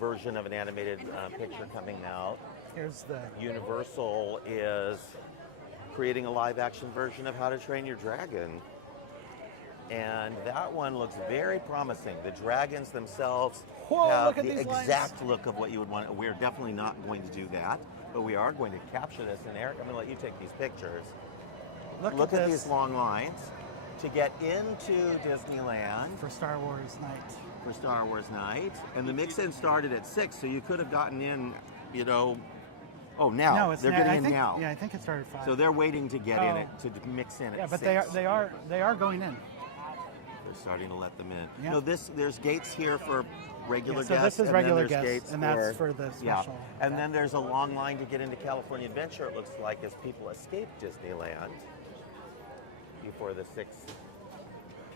version of an animated picture coming out. Here's the. Universal is creating a live action version of How to Train Your Dragon. And that one looks very promising. The dragons themselves Whoa, have look at the these lines. exact look of what you would want. We're definitely not going to do that, but we are going to capture this. And Eric, I'm going to let you take these pictures. Look at this these long lines to get into Disneyland for Star Wars night. for Star Wars night. And the mix-in started at 6, so you could have gotten in, oh, now. No, it's they're now, getting I in think, now. Yeah, I think it started 5. So they're waiting to get in Oh. it, to mix in yeah, at but 6. they are going in. They're starting to let them in. Yeah. No, there's gates here for regular Yeah, so guests. this is and regular then there's guests, gates and that's for the Yeah, special. and then there's a long line to get into California Adventure, it looks like, as people escape Disneyland before the 6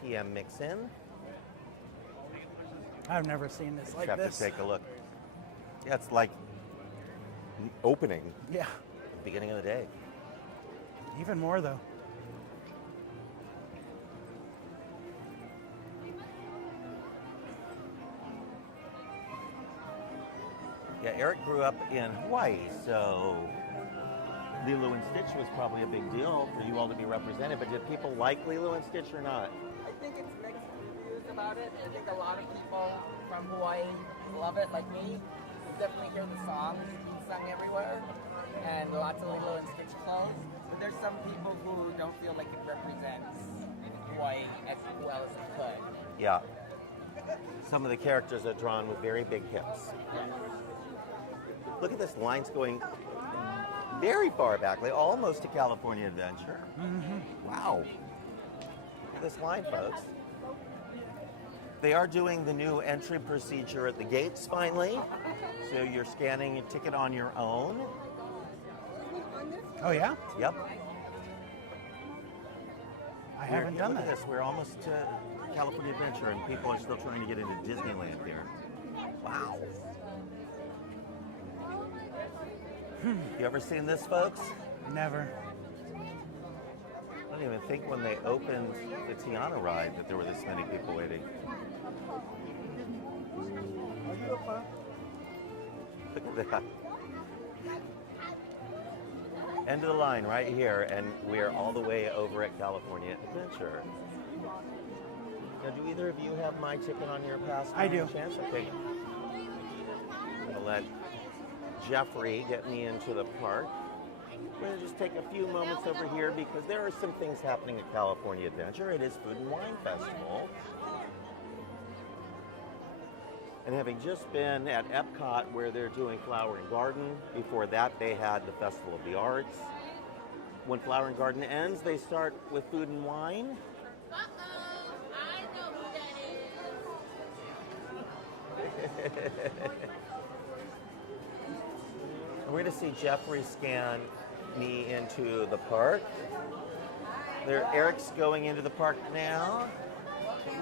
p.m. mix-in. I've never seen this like Have this. to take a look. Yeah, it's like opening, Yeah, beginning of the day. even more though. Yeah, Eric grew up in Hawaii, so Lilo and Stitch was probably a big deal for you all to be represented. But did people like Lilo and Stitch or not? I think it's mixed reviews about it. I think a lot of people from Hawaii love it, like me. You definitely hear the songs being sung everywhere, and lots of Lilo and Stitch clothes. But there's some people who don't feel like it represents Hawaii as well as it could. Yeah. Some of the characters are drawn with very big hips. Look at this, lines going very far back, like almost to California Adventure. Mm-hmm. Wow. Look at this line, folks. They are doing the new entry procedure at the gates finally. So you're scanning your ticket on your own. Oh yeah, Yep. I haven't done Look that. at this, we're almost to California Adventure and people are still trying to get into Disneyland here. Wow. You ever seen this, folks? Never. I don't even think when they opened the Tiana ride that there were this many people waiting. Look at that. End of the line right here, and we're all the way over at California Adventure. Now, do either of you have my ticket on your pass? I do. Chance? Okay. I'm going to let Jeffrey get me into the park. We're going to just take a few moments over here because there are some things happening at California Adventure. It is Food and Wine Festival. And having just been at Epcot where they're doing Flower and Garden, before that they had the Festival of the Arts. When Flower and Garden ends, they start with Food and Wine. Uh-oh, I know who that is. We're going to see Jeffrey scan me into the park. Eric's going into the park now.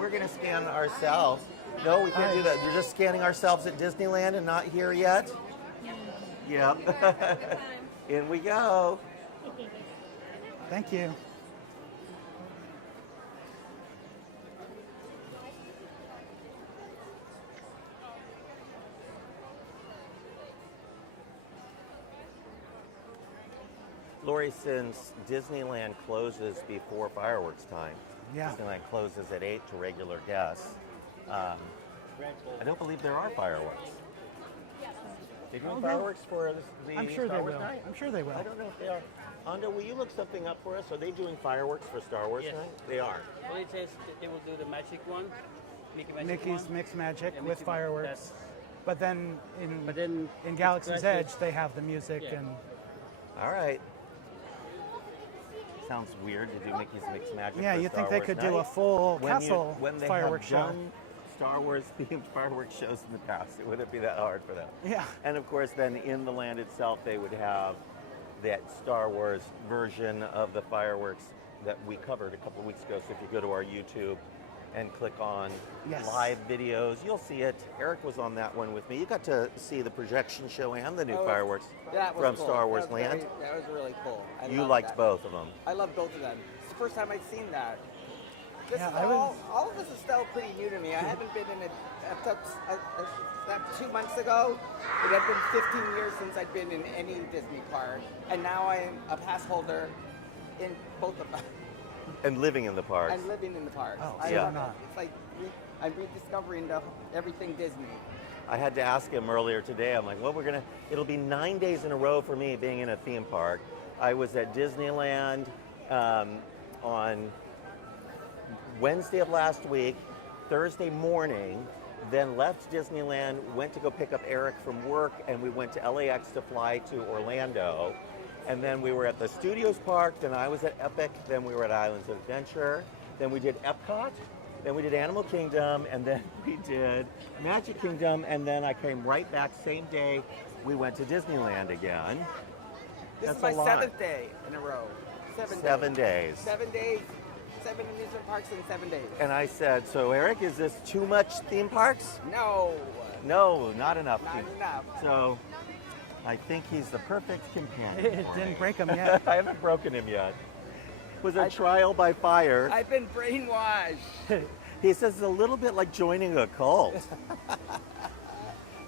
We're going to scan ourselves. No, we can't do that. We're just scanning ourselves at Disneyland and not here yet. Yep. In we go. Thank you. Lori, since Disneyland closes before fireworks time, Yeah. Disneyland closes at 8 to regular guests. I don't believe there are fireworks. They do Oh, no. fireworks for the I'm sure Star they Wars will. night? I'm sure they will. I don't know if they are. Ando, will you look something up for us? Are they doing fireworks for Star Wars Yes. night? They are. Well, it says that they will do the magic one, Mickey Magic Mickey's one. Mixed Magic Yeah, with Mickey- fireworks. that's- But then But then in Galaxy's Galaxy's- Edge, they have the music Yeah. and All right. Sounds weird to do Mickey's Mixed Magic. yeah, for you Star think they Wars could night. do a full when castle when they fireworks have show. done Star Wars themed fireworks shows in the past, it wouldn't be that hard for them. Yeah. And of course, then in the land itself, they would have that Star Wars version of the fireworks that we covered a couple of weeks ago. So if you go to our YouTube and click on Yes. live videos, you'll see it. Eric was on that one with me. You got to see the projection show and the new fireworks That was from cool. Star Wars That was Land. that was really cool. I You loved liked that. both of them. I love both of them. It's the first time I've seen that. This Yeah, is I all of this is still pretty new to me. I haven't been in it. That 2 months ago, it had been 15 years since I'd been in any Disney park, and now I'm a pass holder in both of them. And living in the parks. I'm living in the parks. Oh, I yeah. love it. It's like I'm rediscovering everything Disney. I had to ask him earlier today. I'm like, well, it'll be 9 days in a row for me being in a theme park. I was at Disneyland on Wednesday of last week, Thursday morning, then left Disneyland, went to go pick up Eric from work, and we went to LAX to fly to Orlando. And then we were at the Studios Park, then I was at Epic, then we were at Islands of Adventure, then we did Epcot, then we did Animal Kingdom, and then we did Magic Kingdom, and then I came right back, same day, we went to Disneyland again. This That's is my a lot. 7th day in a row. 7 days. 7 days. 7 amusement parks in 7 days. And I said, so Eric, is this too much theme parks? No. No, not enough. Not enough. So I think he's the perfect companion. It for didn't me. break him yet. I haven't broken him yet. It was a trial by fire. I've been brainwashed. He says it's a little bit like joining a cult.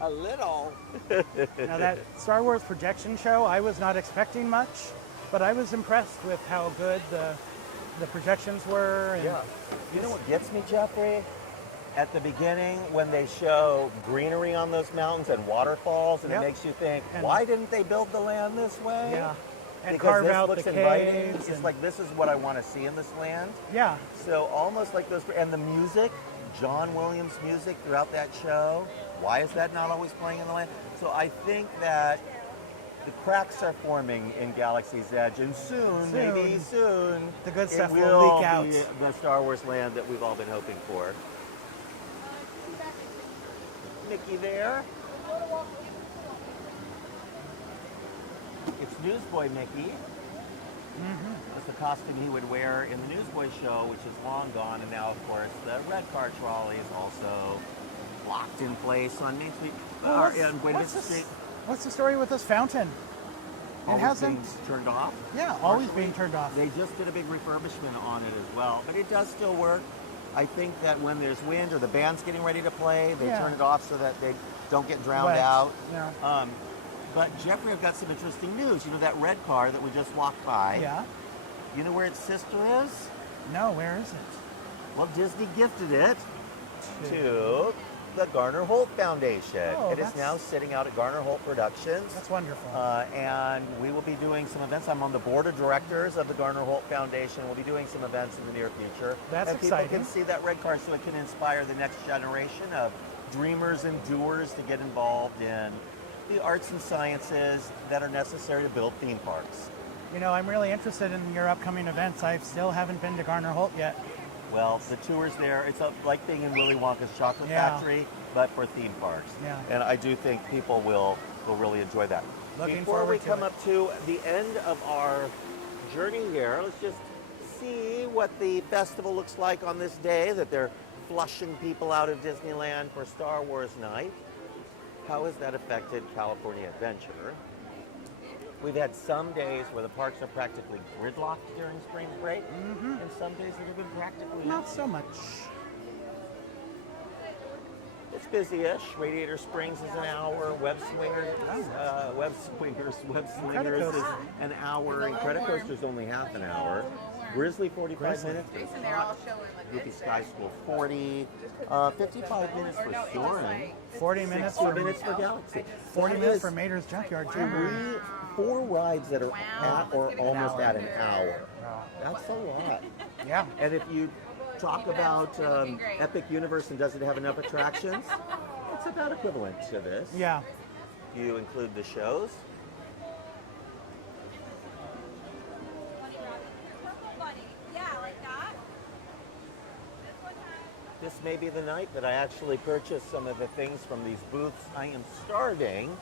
A little. Now that Star Wars projection show, I was not expecting much, but I was impressed with how good the projections were. And You know what gets me, Jeffrey? At the beginning, when they show greenery on those mountains and waterfalls, and Yep. it makes you think, And- why didn't they build the land this way? Yeah. And Because carve this out looks the inviting. caves. It's and- like, this is what I want to see in this land. yeah. So almost like those, and the music, John Williams music throughout that show. Why is that not always playing in the land? So I think that the cracks are forming in Galaxy's Edge, and soon, maybe soon, The good it stuff will leak out. be the Star Wars land that we've all been hoping for. Mickey there. It's Newsboy Mickey. That's the costume he would wear in the Newsboy show, which is long gone, and now, of course, the red car trolley is also locked in place on Main Street. On Gwynedd Street. What's the story with this fountain? It Always hasn't. being turned off. Yeah, always partially. being turned off. They just did a big refurbishment on it as well, but it does still work. I think that when there's wind or the band's getting ready to play, they Yeah. turn it off so that they don't get drowned Wet. out. Yeah. But Jeffrey, I've got some interesting news. You know that red car that we just walked by? Yeah. You know where its sister is? No, where is it? Well, Disney gifted it to the Garner Holt Foundation. Oh, It is that's- now sitting out at Garner Holt Productions. That's wonderful. And we will be doing some events. I'm on the board of directors of the Garner Holt Foundation. We'll be doing some events in the near future. That's and people exciting. can see that red car so it can inspire the next generation of dreamers and doers to get involved in the arts and sciences that are necessary to build theme parks. You know, I'm really interested in your upcoming events. I still haven't been to Garner Holt yet. Well, the tours there, it's like being in Willy Wonka's Chocolate Yeah. Factory, but for theme parks. Yeah. And I do think people will really enjoy that. Looking Before forward we to come it. up to the end of our journey here, let's just see what the festival looks like on this day that they're flushing people out of Disneyland for Star Wars night. How has that affected California Adventure? We've had some days where the parks are practically gridlocked during spring break, and some days that have been practically Not so much. It's busy-ish. Radiator Springs is an hour. Web Swingers is an hour. And Credit Coaster's only half an hour. Grizzly 45 minutes. Jason, they're all showing Goofy Sky School 40. 55 minutes for Soaring. 40 minutes 60 for minutes for Galaxy. 40 That minutes is for Mater's Junkyard Jam. 4 rides that are at or almost at an hour. Wow. That's a lot. Yeah. And if you talk about Epic Universe and does it have enough attractions, it's about equivalent to this. Yeah. You include the shows. Yeah, like that. This may be the night that I actually purchase some of the things from these booths. I am starving.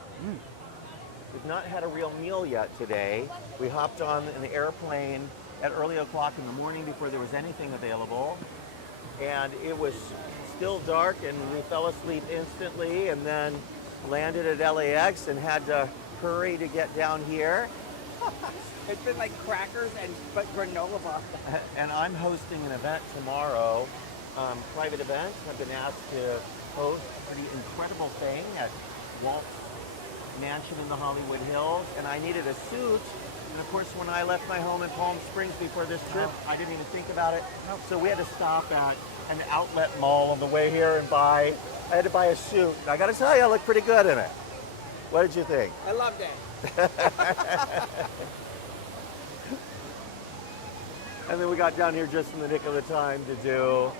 We've not had a real meal yet today. We hopped on an airplane at early o'clock in the morning before there was anything available. And it was still dark, and we fell asleep instantly, and then landed at LAX and had to hurry to get down here. It's been like crackers but granola bar. And I'm hosting an event tomorrow, private event. I've been asked to host a pretty incredible thing at Walt's mansion in the Hollywood Hills, and I needed a suit. And of course, when I left my home in Palm Springs before this trip, I didn't even think about it. So we had to stop at an outlet mall on the way here and I had to buy a suit. And I got to tell you, I look pretty good in it. What did you think? I loved it. And then we got down here just in the nick of the time to do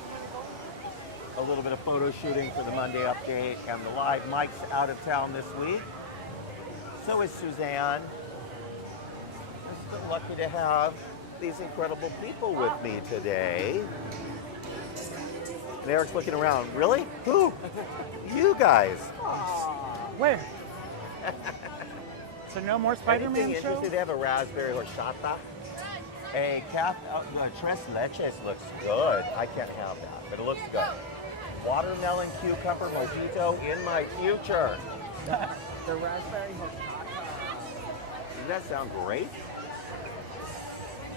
a little bit of photo shooting for the Monday update, and the live Mike's out of town this week. So is Suzanne. I'm still lucky to have these incredible people with me today. And Eric's looking around. Really? Who? You guys. Where? So no more Spider-Man Anything show? interested? They have a raspberry horchata. A tres leches looks good. I can't have that, but it looks good. Watermelon cucumber mojito in my future. The raspberry horchata. Doesn't that sound great?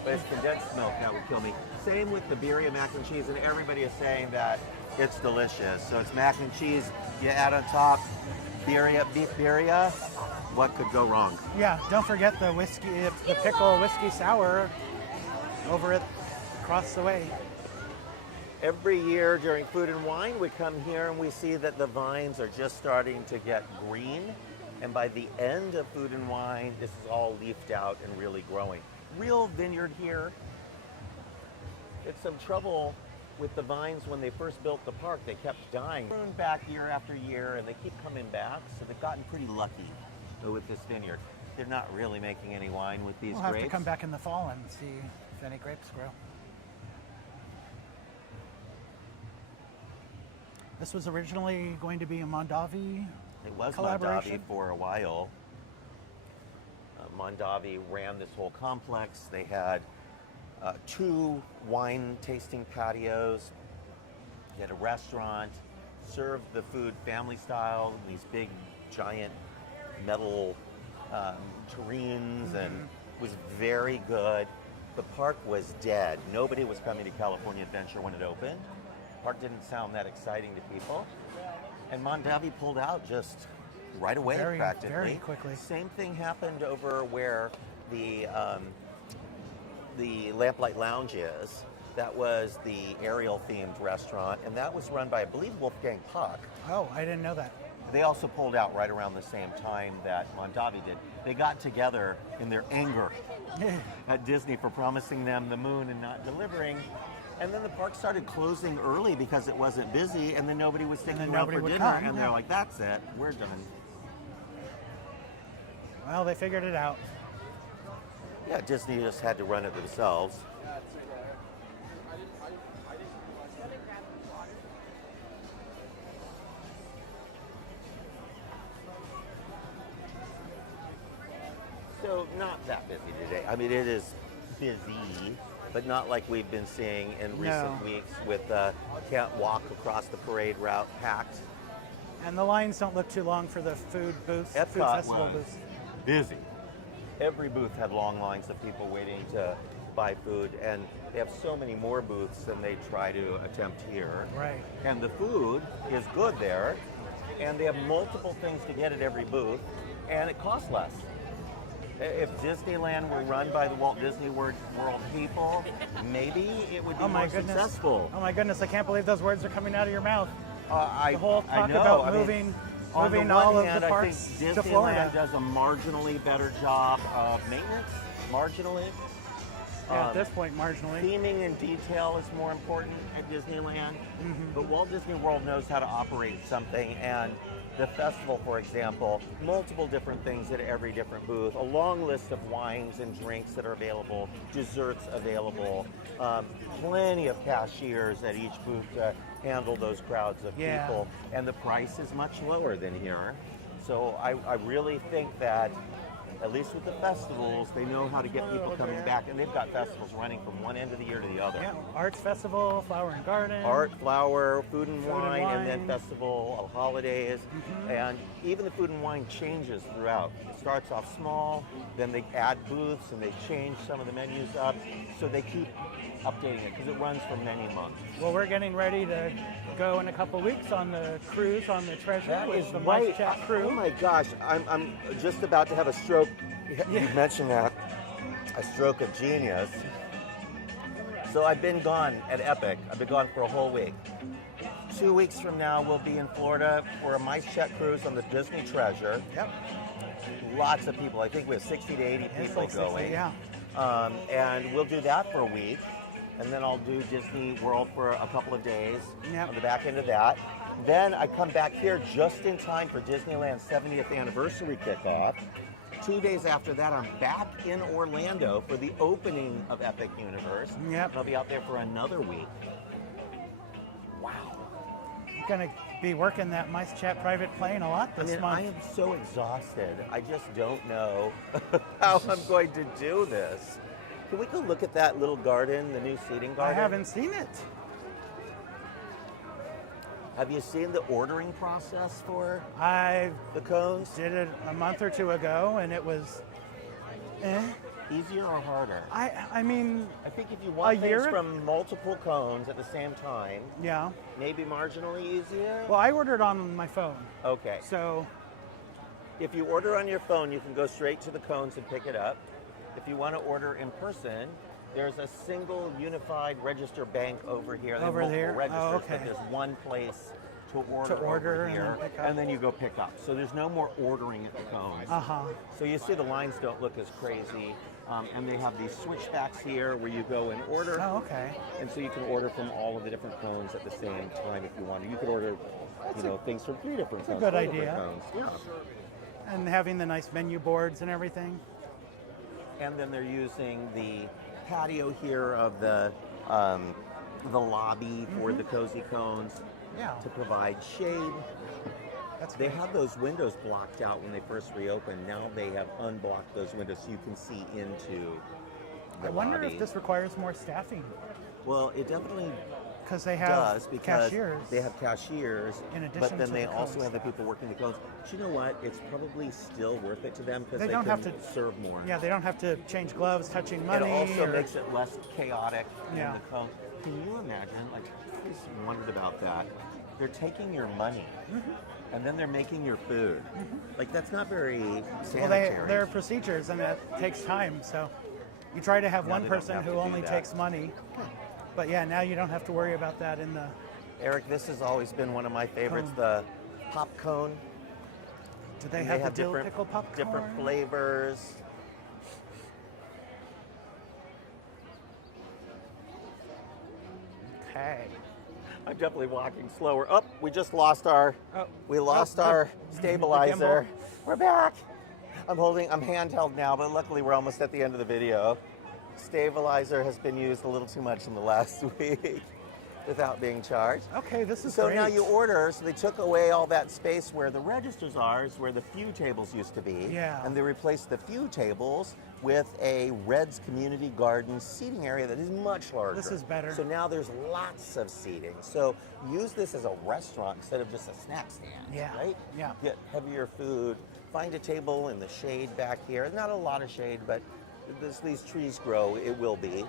But it's condensed milk, that would kill me. Same with the birria mac and cheese, and everybody is saying that it's delicious. So it's mac and cheese, you add on top birria, beef birria. What could go wrong? Yeah, don't forget the whiskey, the pickle whiskey sour over it across the way. Every year during Food and Wine, we come here and we see that the vines are just starting to get green. And by the end of Food and Wine, this is all leafed out and really growing. Real vineyard here. It's some trouble with the vines when they first built the park. They kept dying. Pruned back year after year, and they keep coming back. So they've gotten pretty lucky with this vineyard. They're not really making any wine with these We'll grapes. have to come back in the fall and see if any grapes grow. This was originally going to be a Mondavi It was collaboration. Mondavi for a while. Mondavi ran this whole complex. They had 2 wine tasting patios. They had a restaurant, served the food family style, these big, giant metal tureens, and was very good. The park was dead. Nobody was coming to California Adventure when it opened. The park didn't sound that exciting to people. And Mondavi pulled out just right away, practically. Very quickly. Same thing happened over where the Lamplight Lounge is. That was the Ariel-themed restaurant, and that was run by, I believe, Wolfgang Puck. Oh, I didn't know that. They also pulled out right around the same time that Mondavi did. They got together in their anger at Disney for promising them the moon and not delivering. And then the park started closing early because it wasn't busy, and then nobody was sticking around nobody for would dinner. come, And they're like, that's it, we're done. Well, they figured it out. Yeah, Disney just had to run it themselves. So not that busy today. I mean, it is busy, but not like we've been seeing in recent weeks with can't walk across the parade route packed. And the lines don't look too long for the food booths, food Epcot festival was booths. busy. Every booth had long lines of people waiting to buy food, and they have so many more booths than they try to attempt here. Right. And the food is good there, and they have multiple things to get at every booth, and it costs less. If Disneyland were run by the Walt Disney World people, maybe it would be more successful. Oh my goodness, I can't believe those words are coming out of your mouth. The whole talk about moving on the all one of hand, the I parks think to Florida. Disneyland does a marginally better job of maintenance, marginally. Yeah, at this point, marginally. Theming and detail is more important at Disneyland, but Walt Disney World knows how to operate something, and the festival, for example, multiple different things at every different booth, a long list of wines and drinks that are available, desserts available, plenty of cashiers at each booth to handle those crowds of people, and the price is much lower than here. So I really think that at least with the festivals, they know how to get people coming back, and they've got festivals running from one end of the year to the other. Yeah, Arts Festival, Flower and Garden. Art, flower, food and wine, and then festival of holidays. And even the food and wine changes throughout. It starts off small, then they add booths and they change some of the menus up. So they keep updating it because it runs for many months. Well, we're getting ready to go in a couple weeks on the cruise on the Treasure That with is the right. Mice Chat crew. Oh my gosh, I'm just about to have a stroke. You mentioned that. A stroke of genius. So I've been gone at Epic. I've been gone for a whole week. 2 weeks from now, we'll be in Florida for a Mice Chat cruise on the Disney Treasure. Yep. Lots of people. I think we have 60 to 80 It's people like 60, going. yeah. And we'll do that for a week. And then I'll do Disney World for a couple of days Yep. on the back end of that. Then I come back here just in time for Disneyland's 70th anniversary kickoff. 2 days after that, I'm back in Orlando for the opening of Epic Universe. Yep. I'll be out there for another week. Wow. I'm going to be working that Mice Chat private plane a lot this month. I am so exhausted. I just don't know how I'm going to do this. Can we go look at that little garden, the new seating garden? I haven't seen it. Have you seen the ordering process for I the cones? did it a month or two ago, and it was, Easier or harder? I mean, I think if you want A things year? from multiple cones at the same time, yeah. maybe marginally easier. Well, I ordered on my phone, Okay. so If you order on your phone, you can go straight to the cones and pick it up. If you want to order in person, there's a single unified register bank over here. They have Over multiple there? registers, Oh, okay. but there's one place to order, order over and here, then pick up. and then you go pick up. So there's no more ordering at the cones. So you see the lines don't look as crazy. And they have these switchbacks here where you go and order. Oh, okay. And so you can order from all of the different cones at the same time if you want. You could order, things from 3 different cones. good 4 different idea. cones. Yeah. And having the nice menu boards and everything. And then they're using the patio here of the lobby for the cozy cones Yeah, to provide shade. that's They great. had those windows blocked out when they first reopened. Now they have unblocked those windows so you can see into the I wonder lobby. if this requires more staffing, Well, it definitely because they have does because cashiers. they have cashiers, In addition but then to they the also cone have the staff. people working the cones. But you know what? It's probably still worth it to them because They they don't can have to- serve more. Yeah, they don't have to change gloves, touching It money. also or- makes it less chaotic Yeah. in the cone. Can you imagine? Like, I just wondered about that. They're taking your money, and then they're making your food. Like, that's not very well, sanitary. there are procedures, and that takes time. So you try to have Now one they don't person have who to do only that. takes money. But yeah, now you don't have to worry about that in the. Eric, this has always been one of my favorites, Cone. the pop cone. Do they And have the dill pickle popcorn? different flavors. Okay. I'm definitely walking slower. Oh, we just lost our Oh. our The stabilizer. gimbal. We're back. I'm handheld now, but luckily we're almost at the end of the video. Stabilizer has been used a little too much in the last week without being charged. Okay, this is So great. now you order, so they took away all that space where the registers are, is where the few tables used to be. Yeah. And they replaced the few tables with a Reds Community Garden seating area that is much larger. This is better. So now there's lots of seating. So use this as a restaurant instead of just a snack stand. Yeah, Right? yeah. Get heavier food. Find a table in the shade back here. Not a lot of shade, but as these trees grow, it will be.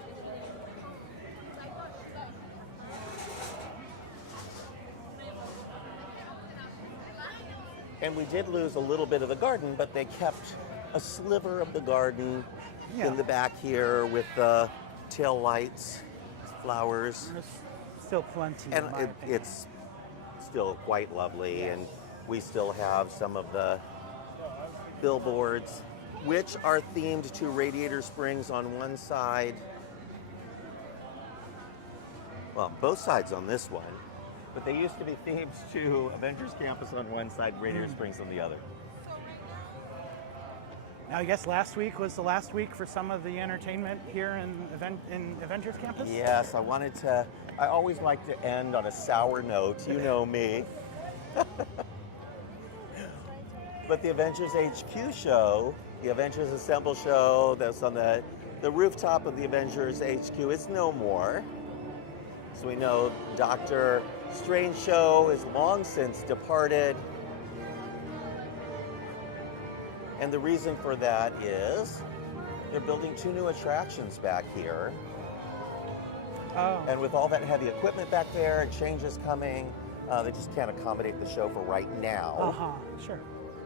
And we did lose a little bit of the garden, but they kept a sliver of the garden Yeah. in the back here with the tail lights, flowers, There's still plenty. and in my opinion. it's still quite lovely. And we still have some of the billboards, which are themed to Radiator Springs on one side. Well, both sides on this one, but they used to be themed to Avengers Campus on one side, Radiator Springs on the other. Now, I guess last week was the last week for some of the entertainment here in Avengers Campus. Yes, I always like to end on a sour note, you know me. But the Avengers HQ show The Avengers Assemble show that's on the rooftop of the Avengers HQ is no more. So we know Doctor Strange show is long since departed. And the reason for that is they're building 2 new attractions back here. Oh. And with all that heavy equipment back there and changes coming, they just can't accommodate the show for right now. Sure.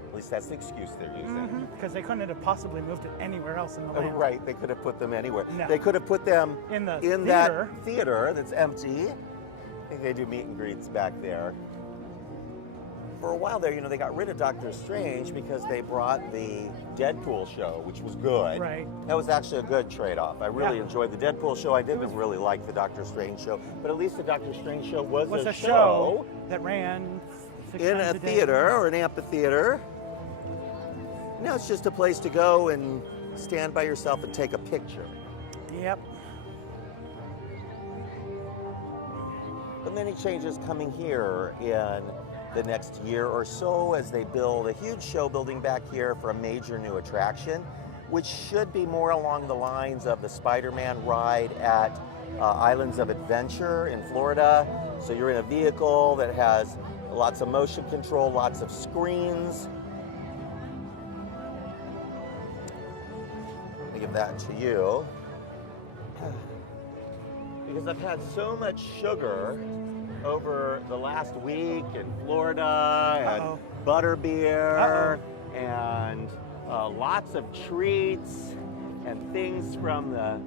At least that's the excuse they're using. Because they couldn't have possibly moved it anywhere else in the land. Right, they could have put them anywhere. No. They could have put them In the that theater. theater that's empty. I think they do meet and greets back there. For a while there, you know, they got rid of Doctor Strange because they brought the Deadpool show, which was good. Right. That was actually a good trade-off. I really Yeah. enjoyed the Deadpool show. I didn't really like the Doctor Strange show, but at least the Doctor Strange show was Was a a show that ran 6 in times a day. theater or an amphitheater. Now it's just a place to go and stand by yourself and take a picture. Yep. But many changes coming here in the next year or so as they build a huge show building back here for a major new attraction, which should be more along the lines of the Spider-Man ride at Islands of Adventure in Florida. So you're in a vehicle that has lots of motion control, lots of screens. I give that to you. Because I've had so much sugar over the last week in Florida and butterbeer and lots of treats and things from the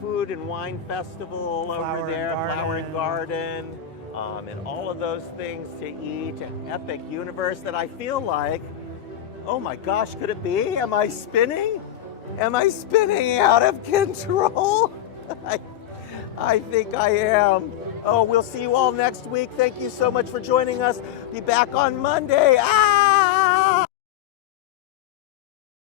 Food and Wine Festival over there, Flower and Garden, and all of those things to eat, an epic universe that I feel like, oh my gosh, could it be? Am I spinning? Am I spinning out of control? I think I am. Oh, we'll see you all next week. Thank you so much for joining us. Be back on Monday. Ah!